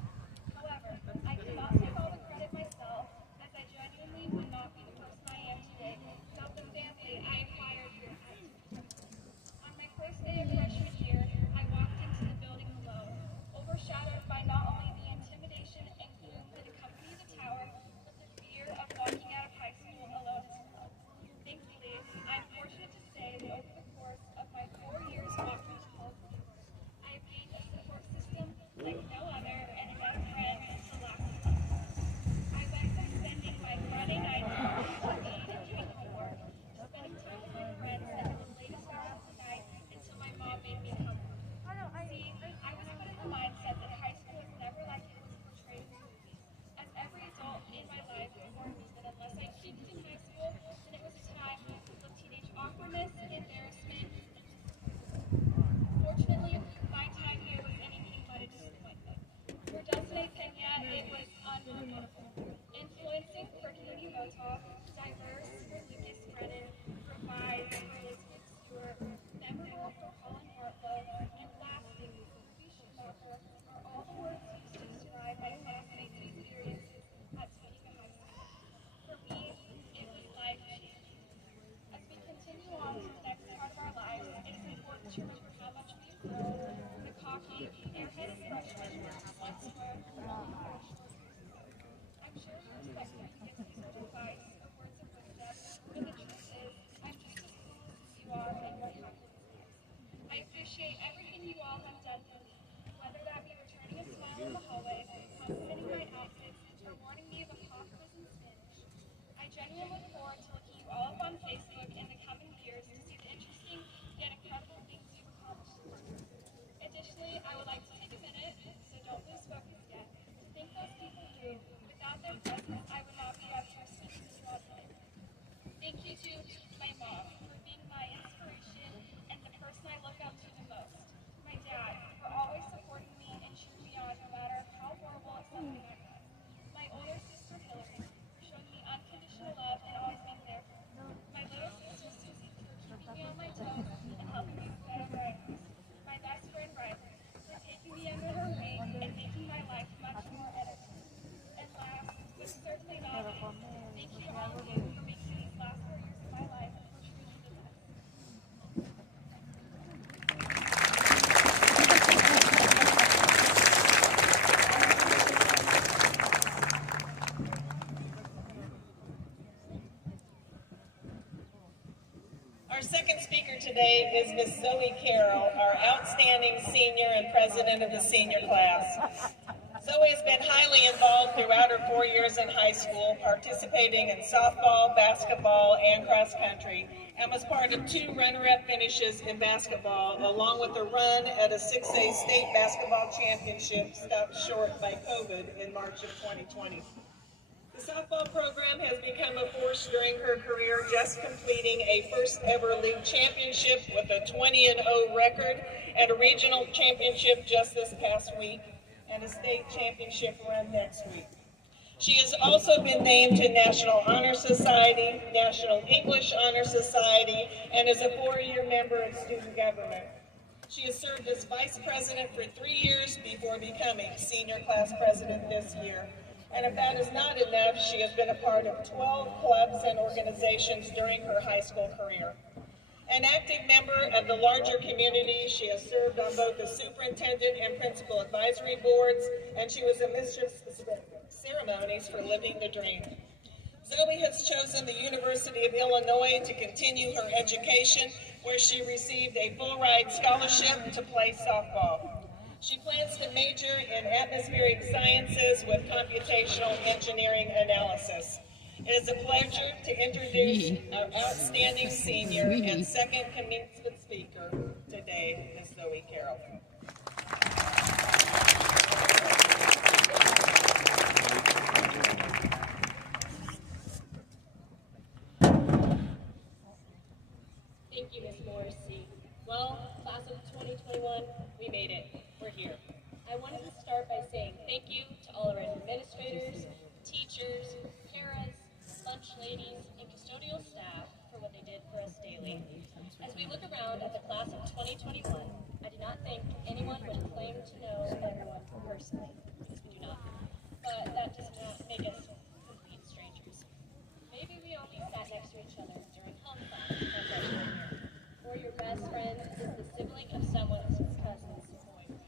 However, I cannot take all the credit myself, as I genuinely would not be the person I am today without the family I acquired here at Topeka. On my first day of freshman year, I walked into the building alone, overshadowed by not only the intimidation and gloom that accompany the tower, but the fear of walking out of high school alone as well. Thankfully, I'm fortunate to say that over the course of my 4 years walking the halls of the world, I have gained a support system like no other and enough friends to last me. I went from spending my Friday nights watching 8 and drinking more, to spending time with my friends until the latest hours of the night until my mom made me come home. See, I was put in the mindset that high school is never like it was portrayed in the movies, as every adult in my life warned me that unless I peaked in high school, then it was a time of teenage awkwardness, embarrassment, and disappointment. Fortunately, my time here was anything but a disappointment. For Destiny Pena, it was unforgettable. Influencing Curriculum Motalk, diverse for Lucas Brennan, Provide for Elizabeth Stewart, memorable for Colin Hartlow, and lasting for Louis Schumacher are all the words used to describe my classmates' experiences at Topeka High School. For me, it was life-changing. As we continue on to the next part of our lives, it is important to remember how much we've grown from the cocky, airheaded freshmen once were only 4 short years ago. I'm sure you expect me to give some sort of advice or words of wisdom, but the truth is, I'm just as clueless as you are in what happens next. I appreciate everything you all have done for me, whether that be returning a smile in the hallway, complimenting my outfits, or warning me of a pop quiz in Spanish. I genuinely look forward to looking you all up on Facebook in the coming years to see the interesting yet incredible things you've accomplished in life. Additionally, I would like to take a minute, so don't lose focus yet, to thank those people who, without their presence, I would not be as person as you all today. Thank you to my mom for being my inspiration and the person I look up to the most. My dad for always supporting me and cheering me on no matter how horrible at something I was. My older sister Hillary for showing me unconditional love and always being there for me. My little sister Susie for keeping me on my toes and helping me with better writings. My best friend Riley for taking Our second speaker today is Miss Zoe Carroll, our outstanding senior and president of the senior class. Zoe has been highly involved throughout her 4 years in high school, participating in softball, basketball, and cross country, and was part of 2 runner-up finishes in basketball, along with a run at a 6A state basketball championship stopped short by COVID in March of 2020. The softball program has become a force during her career, just completing a first ever league championship with a 20-0 record and a regional championship just this past week and a state championship run next week. She has also been named to National Honor Society, National English Honor Society, and is a 4-year member of student government. She has served as vice president for 3 years before becoming senior class president this year. And if that is not enough, she has been a part of 12 clubs and organizations during her high school career. An active member of the larger community, she has served on both the superintendent and principal advisory boards, and she was a mistress of ceremonies for Living the Dream. Zoe has chosen the University of Illinois to continue her education, where she received a full-ride scholarship to play softball. She plans to major in atmospheric sciences with computational engineering analysis. It is a pleasure to introduce our outstanding senior and second commencement speaker today, Ms. Zoe Carroll. Thank you, Ms. Morrissey. Well, class of 2021, we made it. We're here. I wanted to start by saying thank you to all of our administrators, teachers, paras, lunch ladies, and custodial staff for what they did for us daily. As we look around at the class of 2021, I do not think anyone would claim to know everyone personally, because we do not. But that does not make us complete strangers. Maybe we only sat next to each other during home class my freshman year. Or your best friend is the sibling of someone's cousin's boyfriend.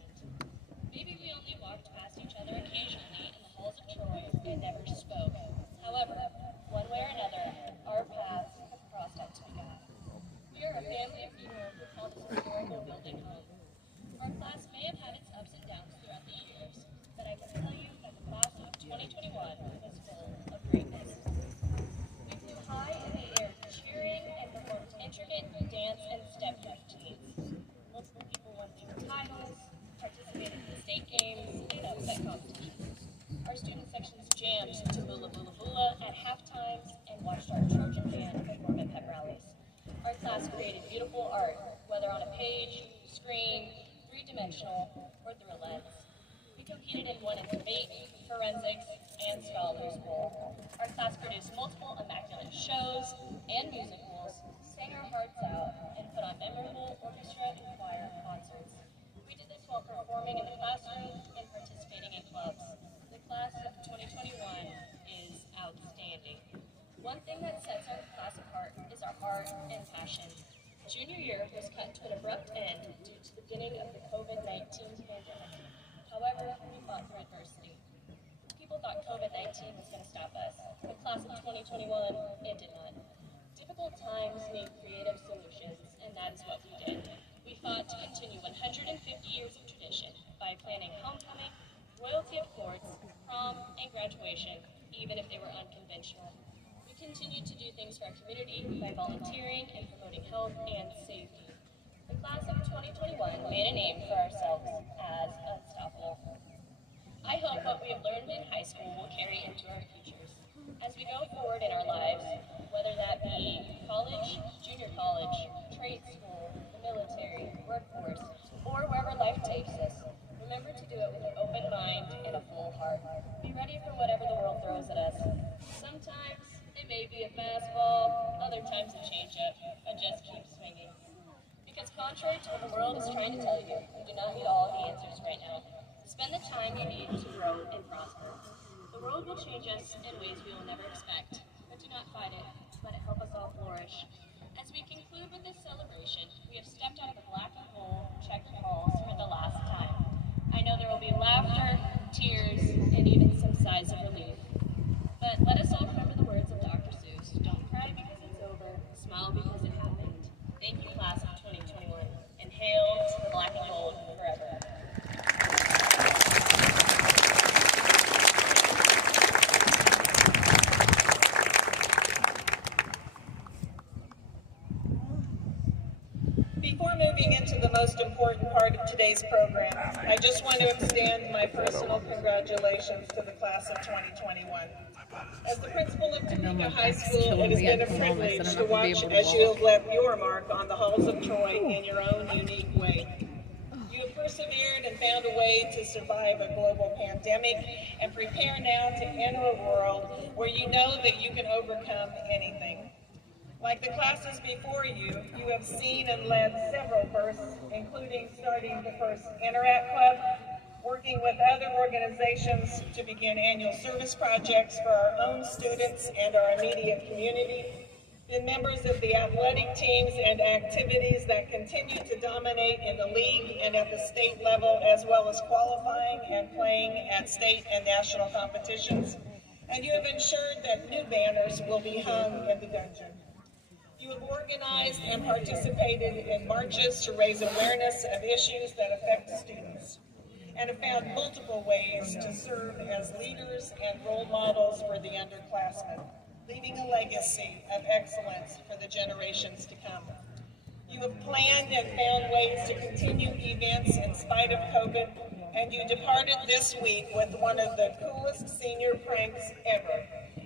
Maybe we only walked past each other occasionally in the halls of Troy and never spoke. However, one way or another, our paths have crossed at Topeka High. We are a family of people who call this historical building home. Our class may have had its ups and downs throughout the years, but I can tell you that the class of 2021 was full of greatness. We flew high in the air, cheering and performed intricate dance and step routines. Multiple people won their titles, participated in state games, and upset competitions. Our student sections jammed to Bula Bula Bula at half times and watched our Trojan band perform at pep rallies. Our class created beautiful art, whether on a page, screen, three-dimensional, or through a lens. We competed and won in debate, forensics, and Scholars Bowl. Our class produced multiple immaculate shows and musicals, sang our hearts out, and put on memorable orchestra and choir concerts. We did this while performing in the classroom and participating in clubs. The class of 2021 is outstanding. One thing that sets our class apart is our heart and passion. Junior year was cut to an abrupt end due to the beginning of the COVID-19 pandemic. However, we fought through adversity. People thought COVID-19 was going to stop us. The class of 2021, it did not. Difficult times need creative solutions, and that is what we did. We fought to continue 150 years of tradition by planning homecoming, royalty of courts, prom, and graduation, even if they were unconventional. We continued to do things for our community by volunteering and promoting health and safety. The class of 2021 made a name for ourselves as unstoppable. I hope what we have learned in high school will carry into our futures. As we go forward in our lives, whether that be college, junior college, trade school, the military, workforce, or wherever life takes us, remember to do it with an open mind and a full heart. Be ready for whatever the world throws at us. Sometimes it may be a fastball, other times a changeup, but just keep swinging. Because contrary to what the world is trying to tell you, you do not need all the answers right now. Spend the time you need to grow and prosper. The world will change us in ways we will never expect, but do not fight it. Let it help us all flourish. As we conclude with this celebration, we have stepped out of the black and gold checkered halls for the last time. I know there will be laughter, tears, and even some sighs of relief. But let us all remember the words of Dr. Seuss. Don't cry because it's over, smile because it happened. Before moving into the most important part of today's program, I just want to extend my personal congratulations to the class of 2021. As the principal of Topeka High School, it has been a privilege to watch as you have left your mark on the halls of Troy in your own unique way. You have persevered and found a way to survive a global pandemic and prepare now to enter a world where you know that you can overcome anything. Like the classes before you, you have seen and led several firsts, including starting the first Interact Club, working with other organizations to begin annual service projects for our own students and our immediate community, been members of the athletic teams and activities that continue to dominate in the league and at the state level, as well as qualifying and playing at state and national competitions. And you have ensured that new banners will be hung in the dungeon. You have organized and participated in marches to raise awareness of issues that affect students, and have found multiple ways to serve as leaders and role models for the underclassmen, leaving a legacy of excellence for the generations to come. You have planned and found ways to continue events in spite of COVID, and you departed this week with one of the coolest senior pranks ever,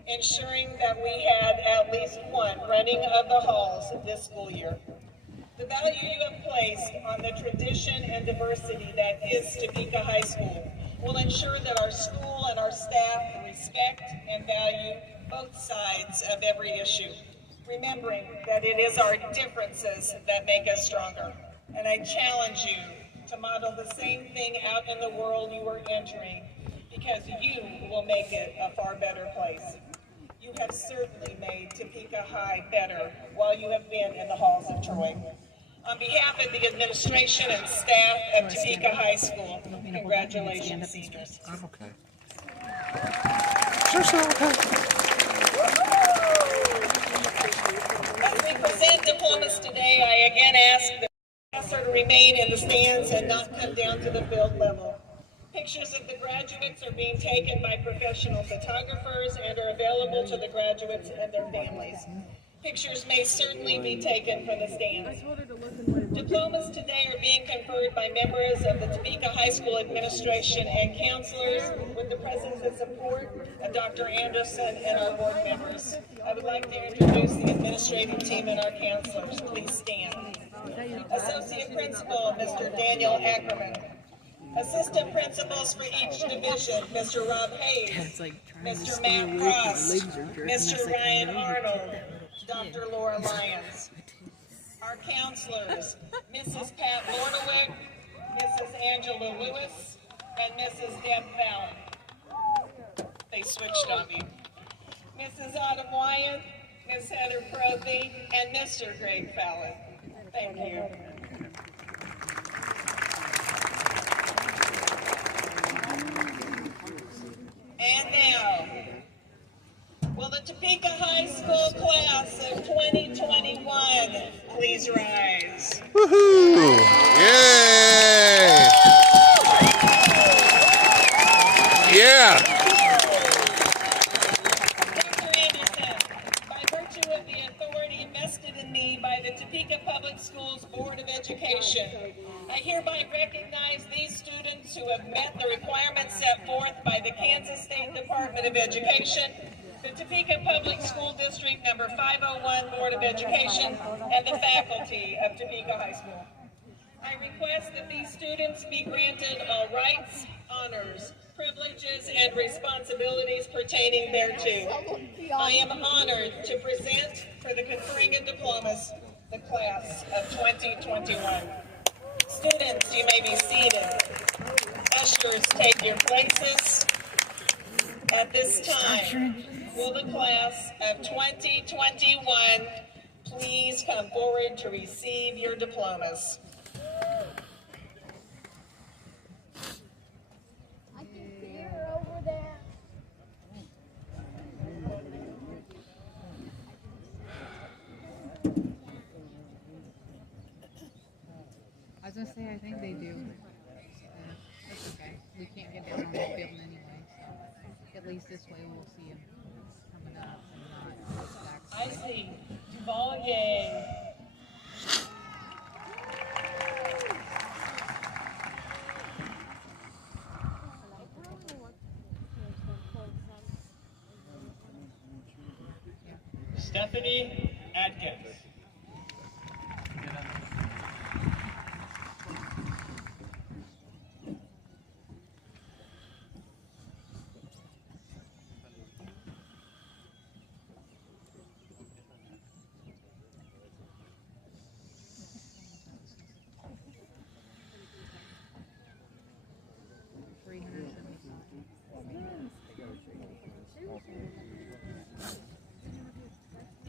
ensuring that we had at least one running of the halls this school year. The value you have placed on the tradition and diversity that is Topeka High School will ensure that our school and our staff respect and value both sides of every issue, remembering that it is our differences that make us stronger. And I challenge you to model the same thing out in the world you are entering, because you will make it a far better place. You have certainly made Topeka High better while you have been in the halls of Troy. On behalf of the administration and staff of Topeka High School, congratulations, seniors. I'm okay. Sure, so okay. As we present diplomas today, I again ask the professor to remain in the stands and not come down to the field level. Pictures of the graduates are being taken by professional photographers and are available to the graduates and their families. Pictures may certainly be taken from the stands. Diplomas today are being conferred by members of the Topeka High School administration and counselors with the presence and support of Dr. Anderson and our board members. I would like to introduce the administrative team and our counselors. Please stand. Associate Principal, Mr. Daniel Ackerman. Assistant principals for each division, Mr. Rob Hayes, Mr. Matt Cross, Mr. Ryan Arnold, Dr. Laura Lyons. Our counselors, Mrs. Pat Lordewick, Mrs. Angela Lewis, and Mrs. Deb Fallon. They switched on me. Mrs. Autumn Wyeth, Ms. Heather Prothy, and Mr. Greg Fallon. Thank you. And now, will the Topeka High School Class of 2021 please rise? Woohoo! Yay! Yeah! Dr. Anderson, by virtue of the authority vested in me by the Topeka Public Schools Board of Education, I hereby recognize these students who have met the requirements set forth by the Kansas State Department of Education, the Topeka Public School District number 501 Board of Education, and the faculty of Topeka High School. I request that these students be granted all rights, honors, privileges, and responsibilities pertaining thereto. I am honored to present for the conferring of diplomas the class of 2021. Students, you may be seated. Ushers, take your places. At this time, will the class of 2021 please come forward to receive your diplomas? I can see her over there. I was gonna say, I think they do. That's okay. We can't get down on the field anyway, so at least this way we'll see them coming up and not back. I see Duvalier. Stephanie Atkins.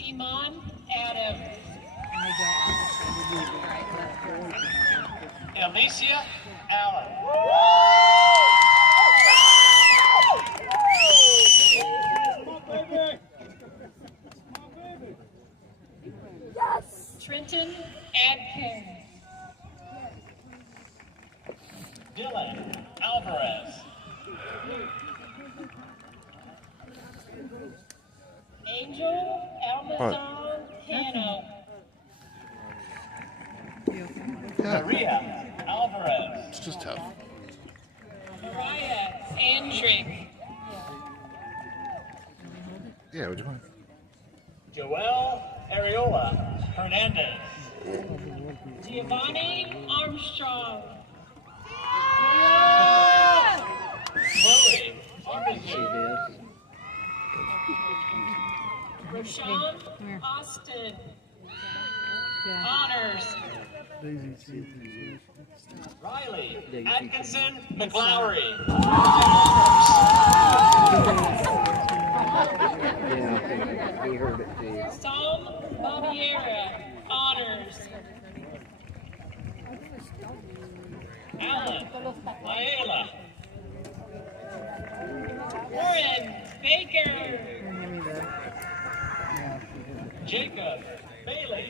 Iman Adams. Alicia Allen. Yes! Trenton Adkins. Dylan Alvarez. Angel Almazan Cano. Maria Alvarez. It's just tough. Mariah Andrick. Yeah, would you mind? Joelle Areola Hernandez. Giovanni Armstrong. Chloe Armitage. Rashawn Austin. Honors. Riley Atkinson McLowry. We heard it too. Sam Baviera. Honors. Alan Maela. Warren Baker. Jacob Bailey.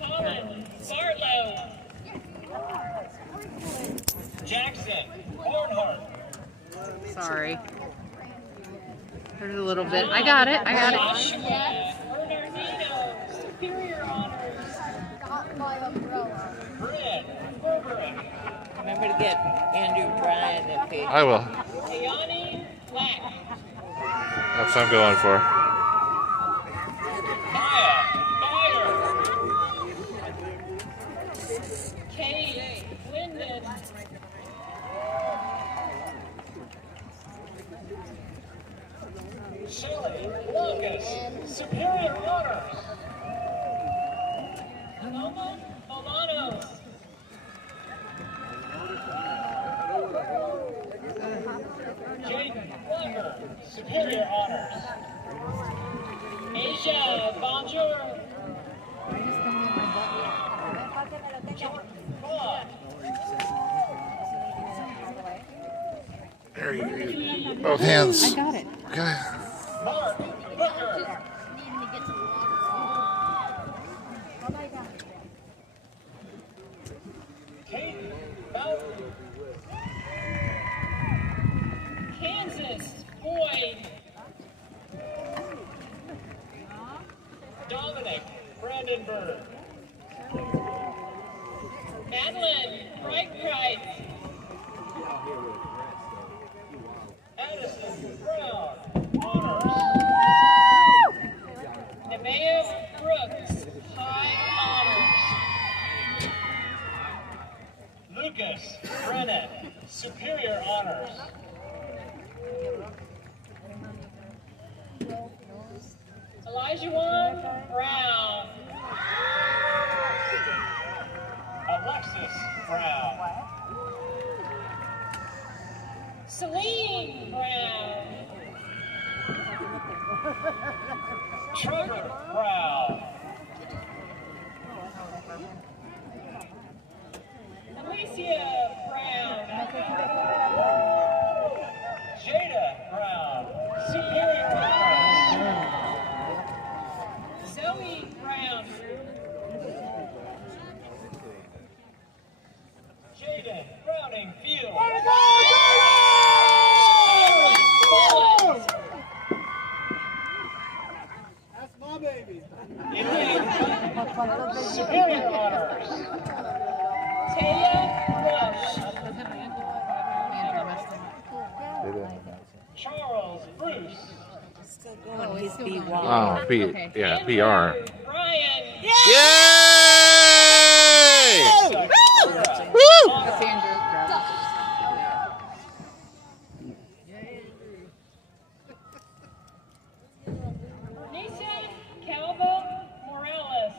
Colin Barlow. Jackson Barnhart. Sorry. There's a little bit. I got it. I got it. Joshua Bernardino. Superior Honors. Got my umbrella. Fred Burberry. Remember to get Andrew Bryan and Pete. I will. Ayani Black. That's what I'm going for. Maya Dyer. Kate Linden. Shelley Lucas. Superior Honors. Paloma Polanos. Jaden Wenger. Superior Honors. Asia Bonjour. Vaughn. There you go. Both hands. I got it. Okay. Mark Booker. Kate Bowden. Kansas Boyd. Dominic Brandenburg. Madeline Bright. Addison Brown. Honors. Nemea Brooks. High Honors. Lucas Brennan. Superior Honors. Elijah Juan Brown. Alexis Brown. Celine Brown. Trevor Brown. Alicia Brown. Jada Brown. Superior Honors. Zoe Brown. Jaden Browning Field. That's my baby. Superior Honors. Taya Rush. Charles Bruce. still Oh, going. it's He's still B going. Wall. Oh, P. Okay. Yeah, PR. Brian. Yay! Woo! That's Andrew. Nissan Calvo Morales.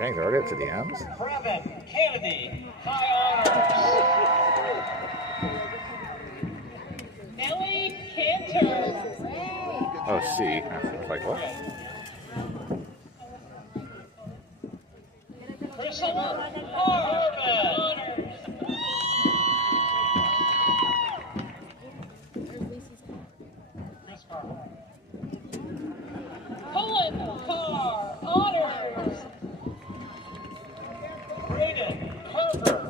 Dang, they're already up to the M's? Brevin Kennedy, high honors. Ellie Cantor. Oh, C. I was like, what? Priscilla Harvin. Cullen Carr, honors. Braden Carver.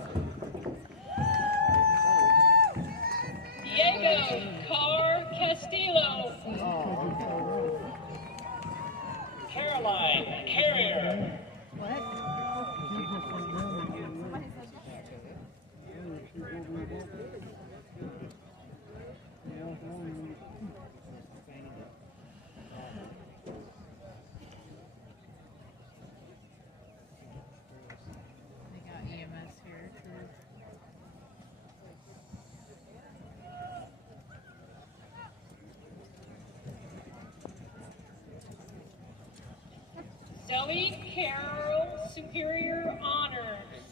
Diego Carr Castillo. Caroline Carrier. They got EMS here too. Zoe Carroll Superior Honors.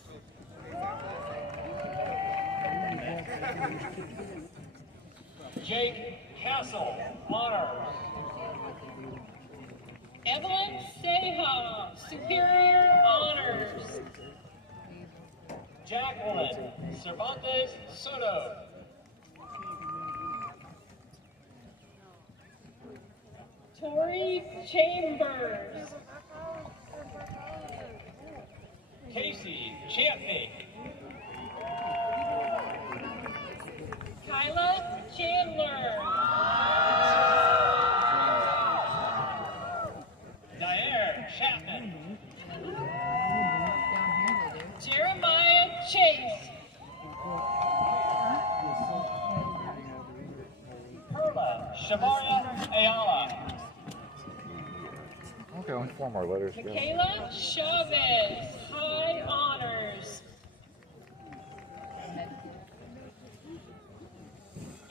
Jake Castle, honors. Evelyn Seha Superior Honors. Jacqueline Cervantes Soto. Tori Chambers. Casey Champney. Kyla Chandler. Diane Chapman. Jeremiah Chase. Perla Shavaria Ayala. Okay, only 4 more letters to go. Michaela Chavez, high honors.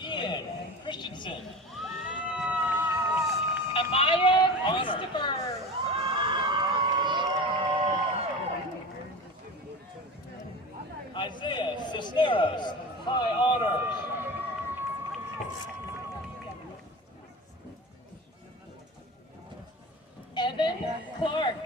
Ian Christensen. Amaya Christopher. Isaiah Cisneros, high honors. Evan Clark.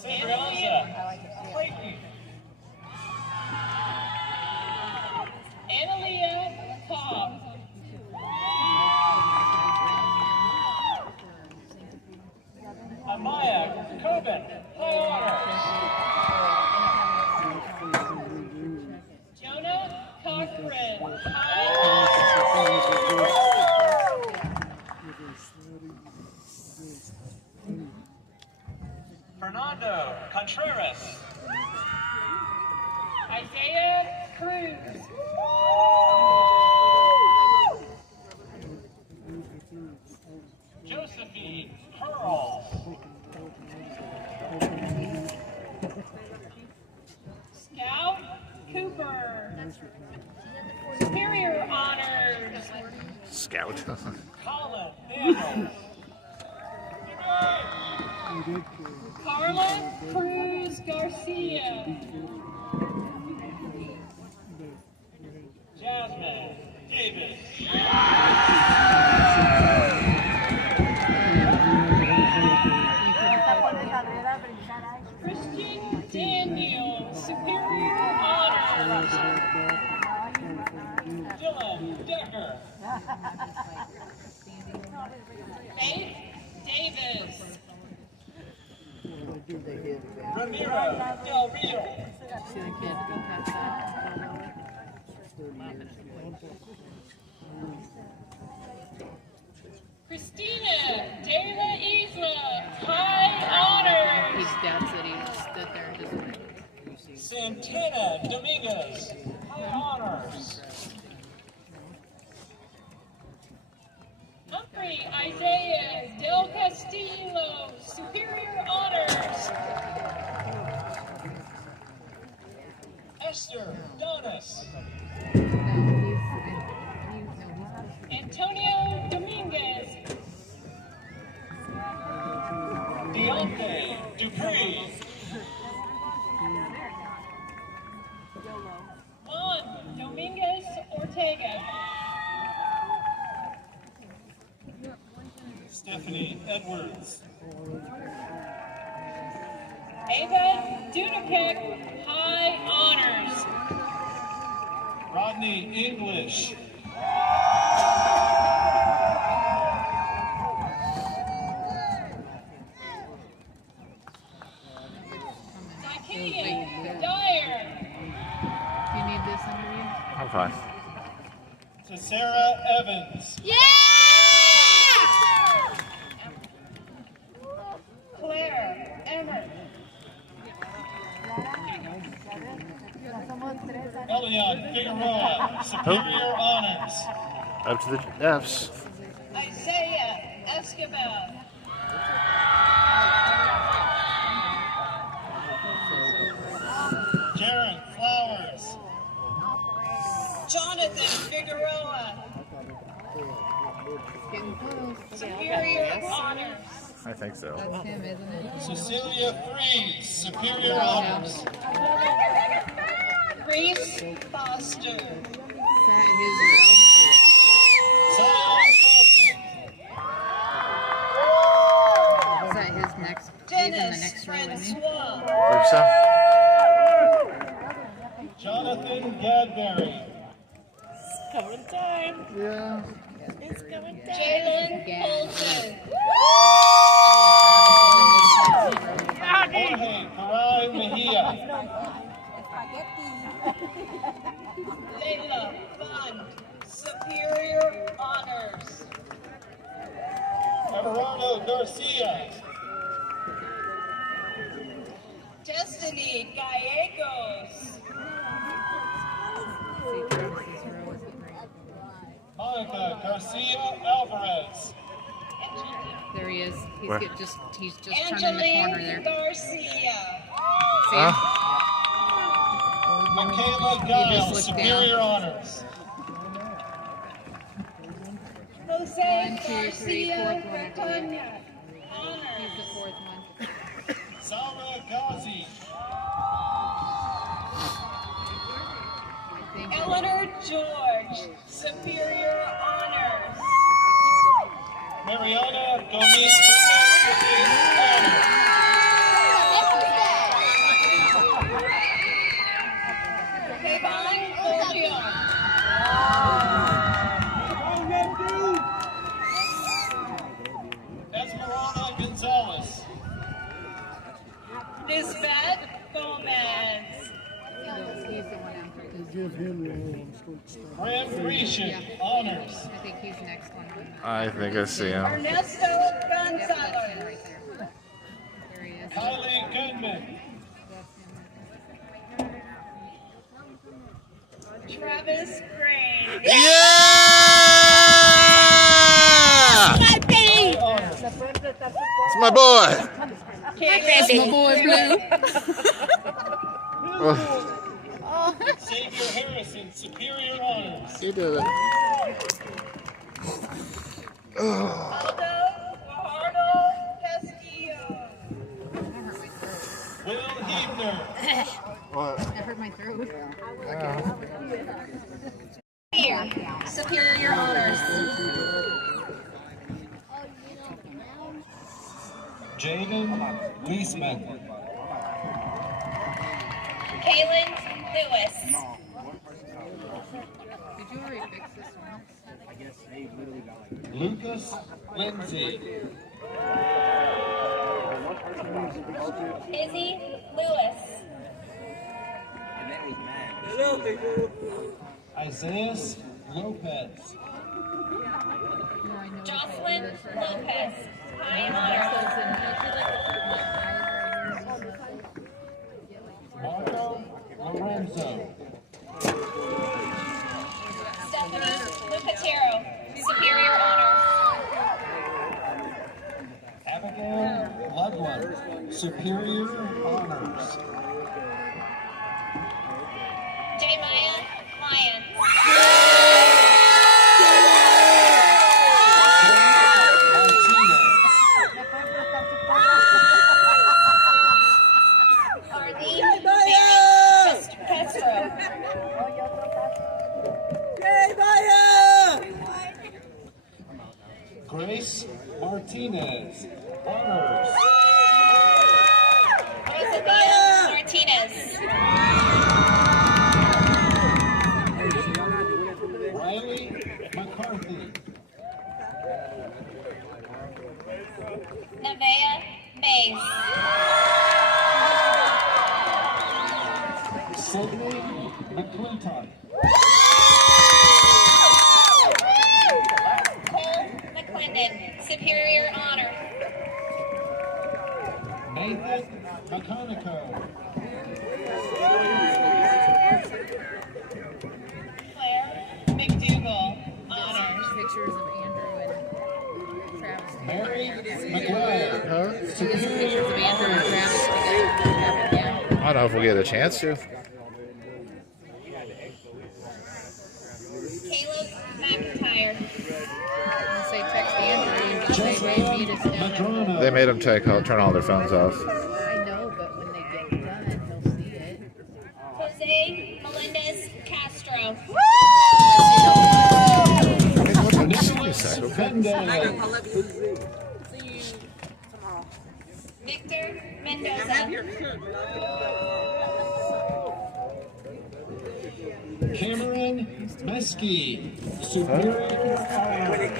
Sandra Clayton. Analia Cobb. Amaya Coben, high honors. Jonah Cochran, high Fernando Contreras. Isaiah Cruz. Josephine Pearls. Scout Cooper. Superior honors. Scout. Colin Daniels. Carla Cruz Garcia. Jasmine Davis. Christian Daniel, Superior Honors. Dylan Decker. Faith Davis. Ramiro Del Rio. See the kids go past that. Christina De La Isla, Santana Dominguez, high honors. Humphrey Isaiah Del Castillo, Superior Honors. Esther Donis. Antonio Dominguez. Deontay Dupree. Juan Dominguez Ortega. Stephanie Edwards. Ava Dunapek, High Honors. Rodney English. Zakiya Dyer. Do you need this under you? I'm fine. To Sarah Evans. Claire Emmert. Elion Figueroa, Superior Honors. Up to the F's. Isaiah Escobar. Jared Flowers. Jonathan Figueroa, Getting close. Superior Honors. I think so. That's him, isn't it? Cecilia Freeze, Superior Honors. Reese Foster, Is that his row? Zion Is that his next? He's in the Dennis next row, isn't he? Francois, What'd you say? Jonathan Gadberry. Coming time. Yeah. It's coming time. Jalen Colton, Jorge Caray Mejia. Layla Fund, Superior Honors, Everardo Garcia. Destiny Gallegos, See, Travis's row is getting ready. Monica Garcia Alvarez. There he is. Where? He's just turning the corner Angeline there. Garcia, See him? Michaela just Giles, looked Superior down. Honors. Jose 1, 2, 3, Garcia fourth one, I believe. Bertagna, He's the fourth one. Salma Ghazi. I think. Eleanor George, Superior Honors, Mariana Gomez Honors. Kevin Fulgion, Esmeralda Gonzalez. Lisbeth Gomez, He's the one after this. Graham Grecian, Honors. I think he's next one on. I think I see him. Ernesto Yep, that's him Gonzalez, right there. There he is. Kylie Goodman. Travis Gray, It's my boy. That's my boy, Blue. Xavier Harrison, Superior Honors. You did it. Aldo Guajardo Castillo, Will Hebner. What? That hurt my throat. here, Superior Honors, Jaden Leisman. Kaylin Lewis, Did you already fix this one? Lucas Lindsay. Izzy Lewis, Isaiah Lopez. Jocelyn Lopez, High Honors, Marco Zone. Stephanie Lucatero, Superior Honors. Abigail Ludwin, Superior Honors. Jemaya Lyons. Arlene Castro. Grace Martinez, Honors. Rosabia Martinez. Riley McCarthy. Nevaeh Mays. Sydney McClintock. Cole McClendon, Superior Honor. Nathan McConico. Claire McDougall, Honors. Pictures of Andrew and Travis. Mary McGuire. Pictures of Andrew and Travis together. I don't know if we'll get a chance to. Caleb McIntyre. Say text Andrew and just say, hey, meet us down there. They made them turn all their phones off. I know, but when they get done, he'll see it. Jose Melendez Castro. Victor Mendoza. Cameron Mesky, Superior Honors.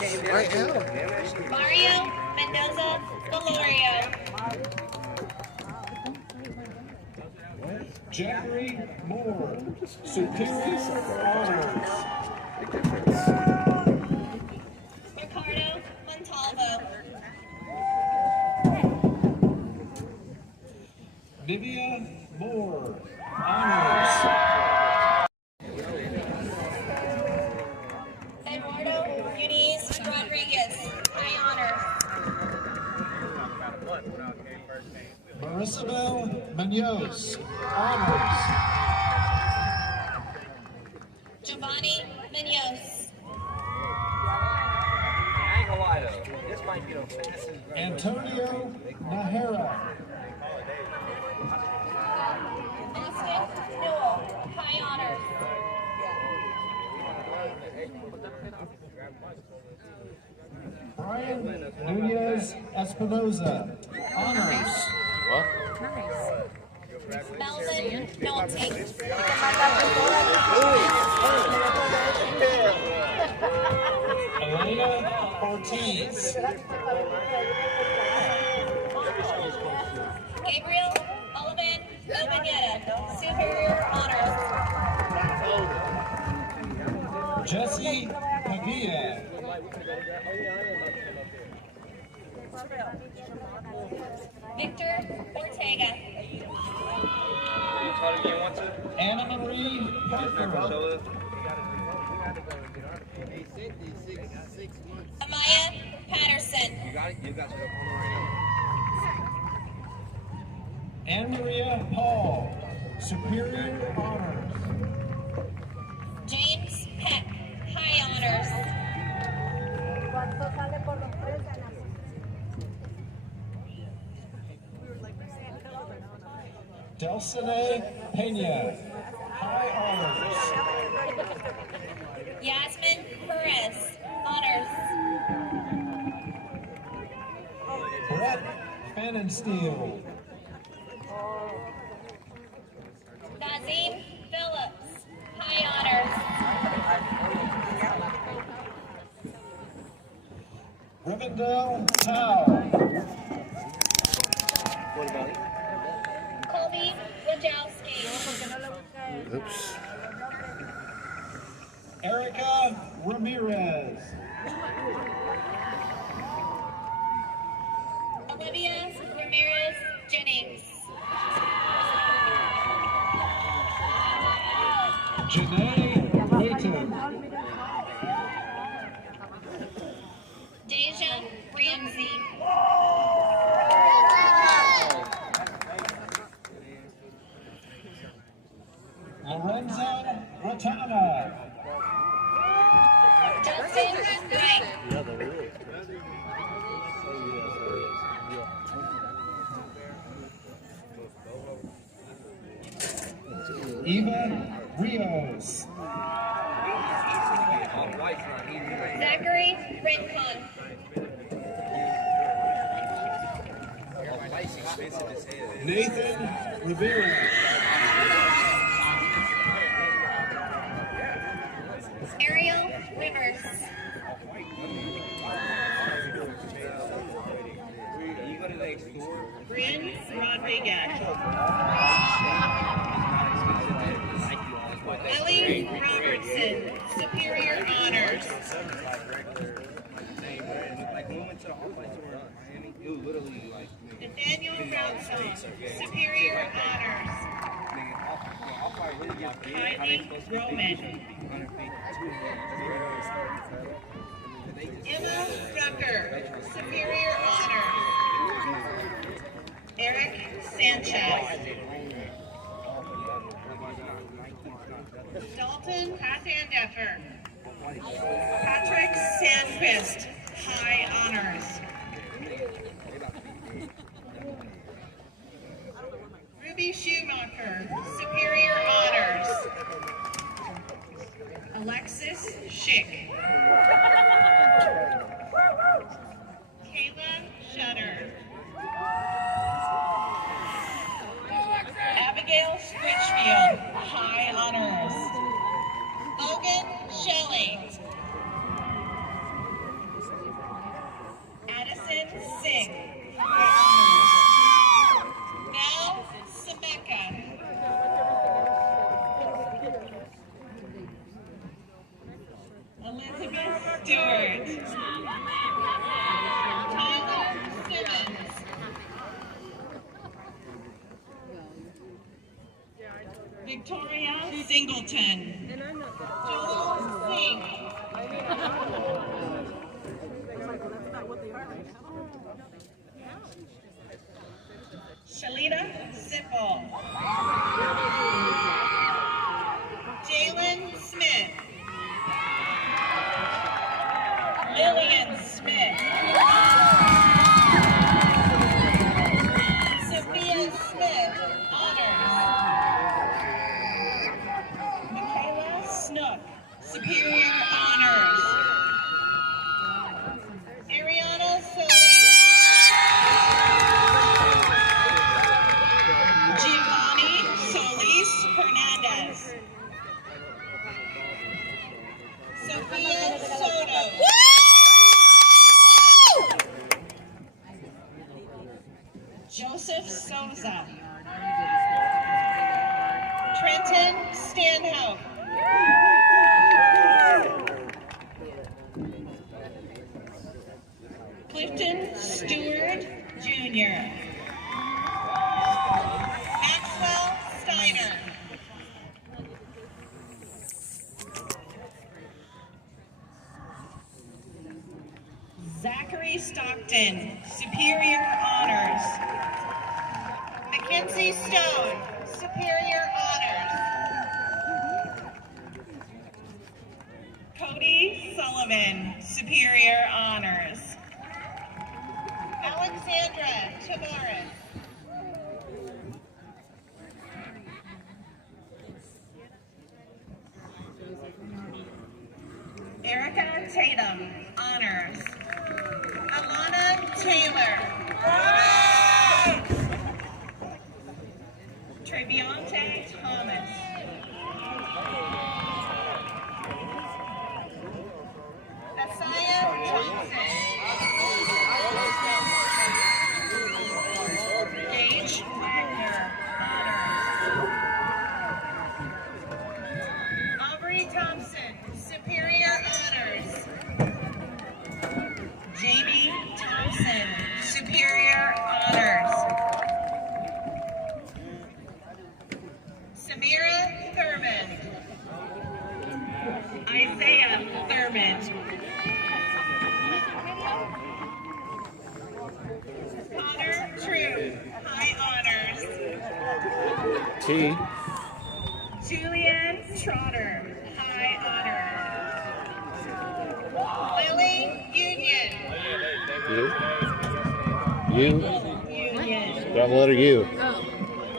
Mario Mendoza Valorio. Jeffrey Moore, Superior Honors. Ricardo Montalvo. Nivea Moore, Honors. Eduardo Muniz Rodriguez, High Honor. Marissabel Munoz, Honors. Giovanni Munoz. Antonio Nahara. Austin Newell, High Honor. Brian Nunez Espinoza, Honors. Melvin Nolte. Elena Ortiz. Gabriel Olivan Obaneta, Superior Honors. Jesse Padilla. Victor Ortega. Anna Marie Parker. Amaya Patterson. Anna Maria Paul, Superior Honors. James Peck, High Honors. Dulcinea Pena, High Honors. Yasmin Perez, Honors. Brett Pfannenstiel. Nazim Phillips, High Honors. Rivendell Howe. Colby Wojowski. Oops. Erica Ramirez. Olivia Ramirez Jennings. Janae Layton. Deja Ramsey. Lorenza Ratana. Justin Wright. Eva Rios. Zachary Rincon. Nathan Rivera. Ariel Rivers. Bryn Rodriguez. Lily Robertson, Superior Honors. Nathaniel Brownson, Superior Honors. Kylie Roman. Emma Rucker, Superior Honors. Eric Sanchez. Dalton Sandeffer. Patrick Sandquist, High Honors. Ruby Schumacher, Superior Honors. Alexis Schick. Kayla Shutter. Abigail Switchfield, High Honors. Logan Shelley. Addison Singh, High Honors. Mel Semeka. Elizabeth Stewart. Tyler Simmons. Victoria Singleton. Joel Singh. Shalita Sipple. Jalen Smith. Lillian Smith. Sophia Smith, Honors. Michaela Snook, Superior Honors. Ariana Solis. Giovanni Solis Hernandez. Sophia Soto. Joseph Souza. Trenton Stanhope. Clifton Stewart Jr. Maxwell Steiner. Zachary Stockton, Superior Honors. Mackenzie Stone, Superior Honors. Cody Sullivan, Superior Honors. Alexandra Tavares. Erica Tatum, Honors. Alana Taylor. Trevionte Thomas. Asaya Johnson. Gage Wagner, Honors. Aubrey Thompson, Superior Honors. Jamie Thompson, Superior Honors. Samira Thurman. Thurman. Connor True, high honors. T. Julian Trotter, high honors. Lily Union. You? Union. Got the letter U. Oh,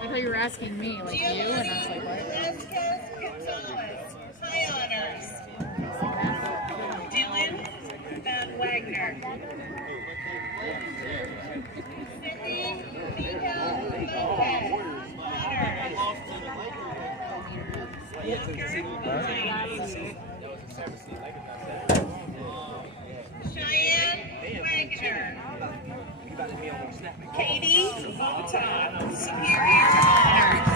I thought you were asking me, like you, and I was like, what? Velasquez Gonzalez, high honors. Dylan Van Wagner. Cindy Mika Lopez, honors. Cheyenne Wagner. Katie Votan, Superior Honors.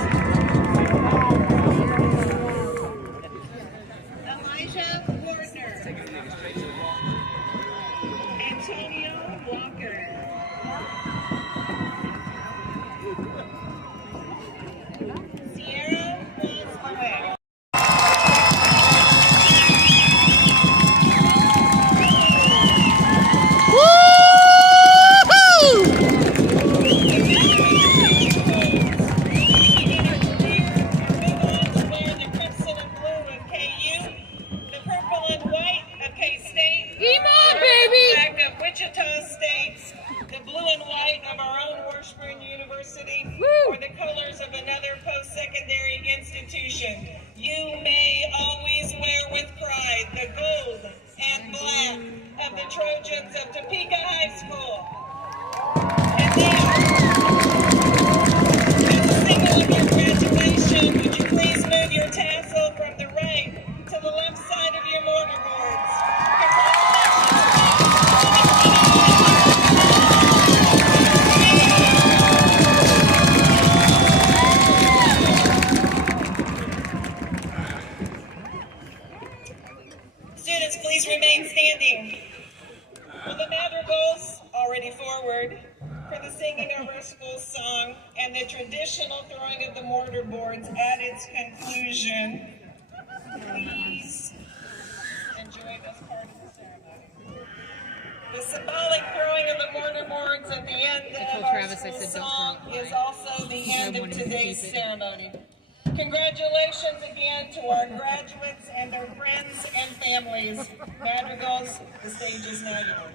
Elijah Wardner. Antonio Walker. Sierra Boswick. Wichita State, the blue and white of our own Washburn University, or the colors of another post-secondary institution. You may always wear with pride the gold and black of the Trojans of Topeka High School. And now, as a symbol of your graduation, would you please move your tassel from the right to the left side of your mortarboards? Students, please remain standing. Will the madrigals, already forward, for the singing of our school song and the traditional throwing of the mortar boards at its conclusion, please enjoy this part of the ceremony. The symbolic throwing of the mortar boards at the end of our school song is also the end of today's ceremony. Congratulations again to our graduates and their friends and families. Madrigals, the stage is now yours.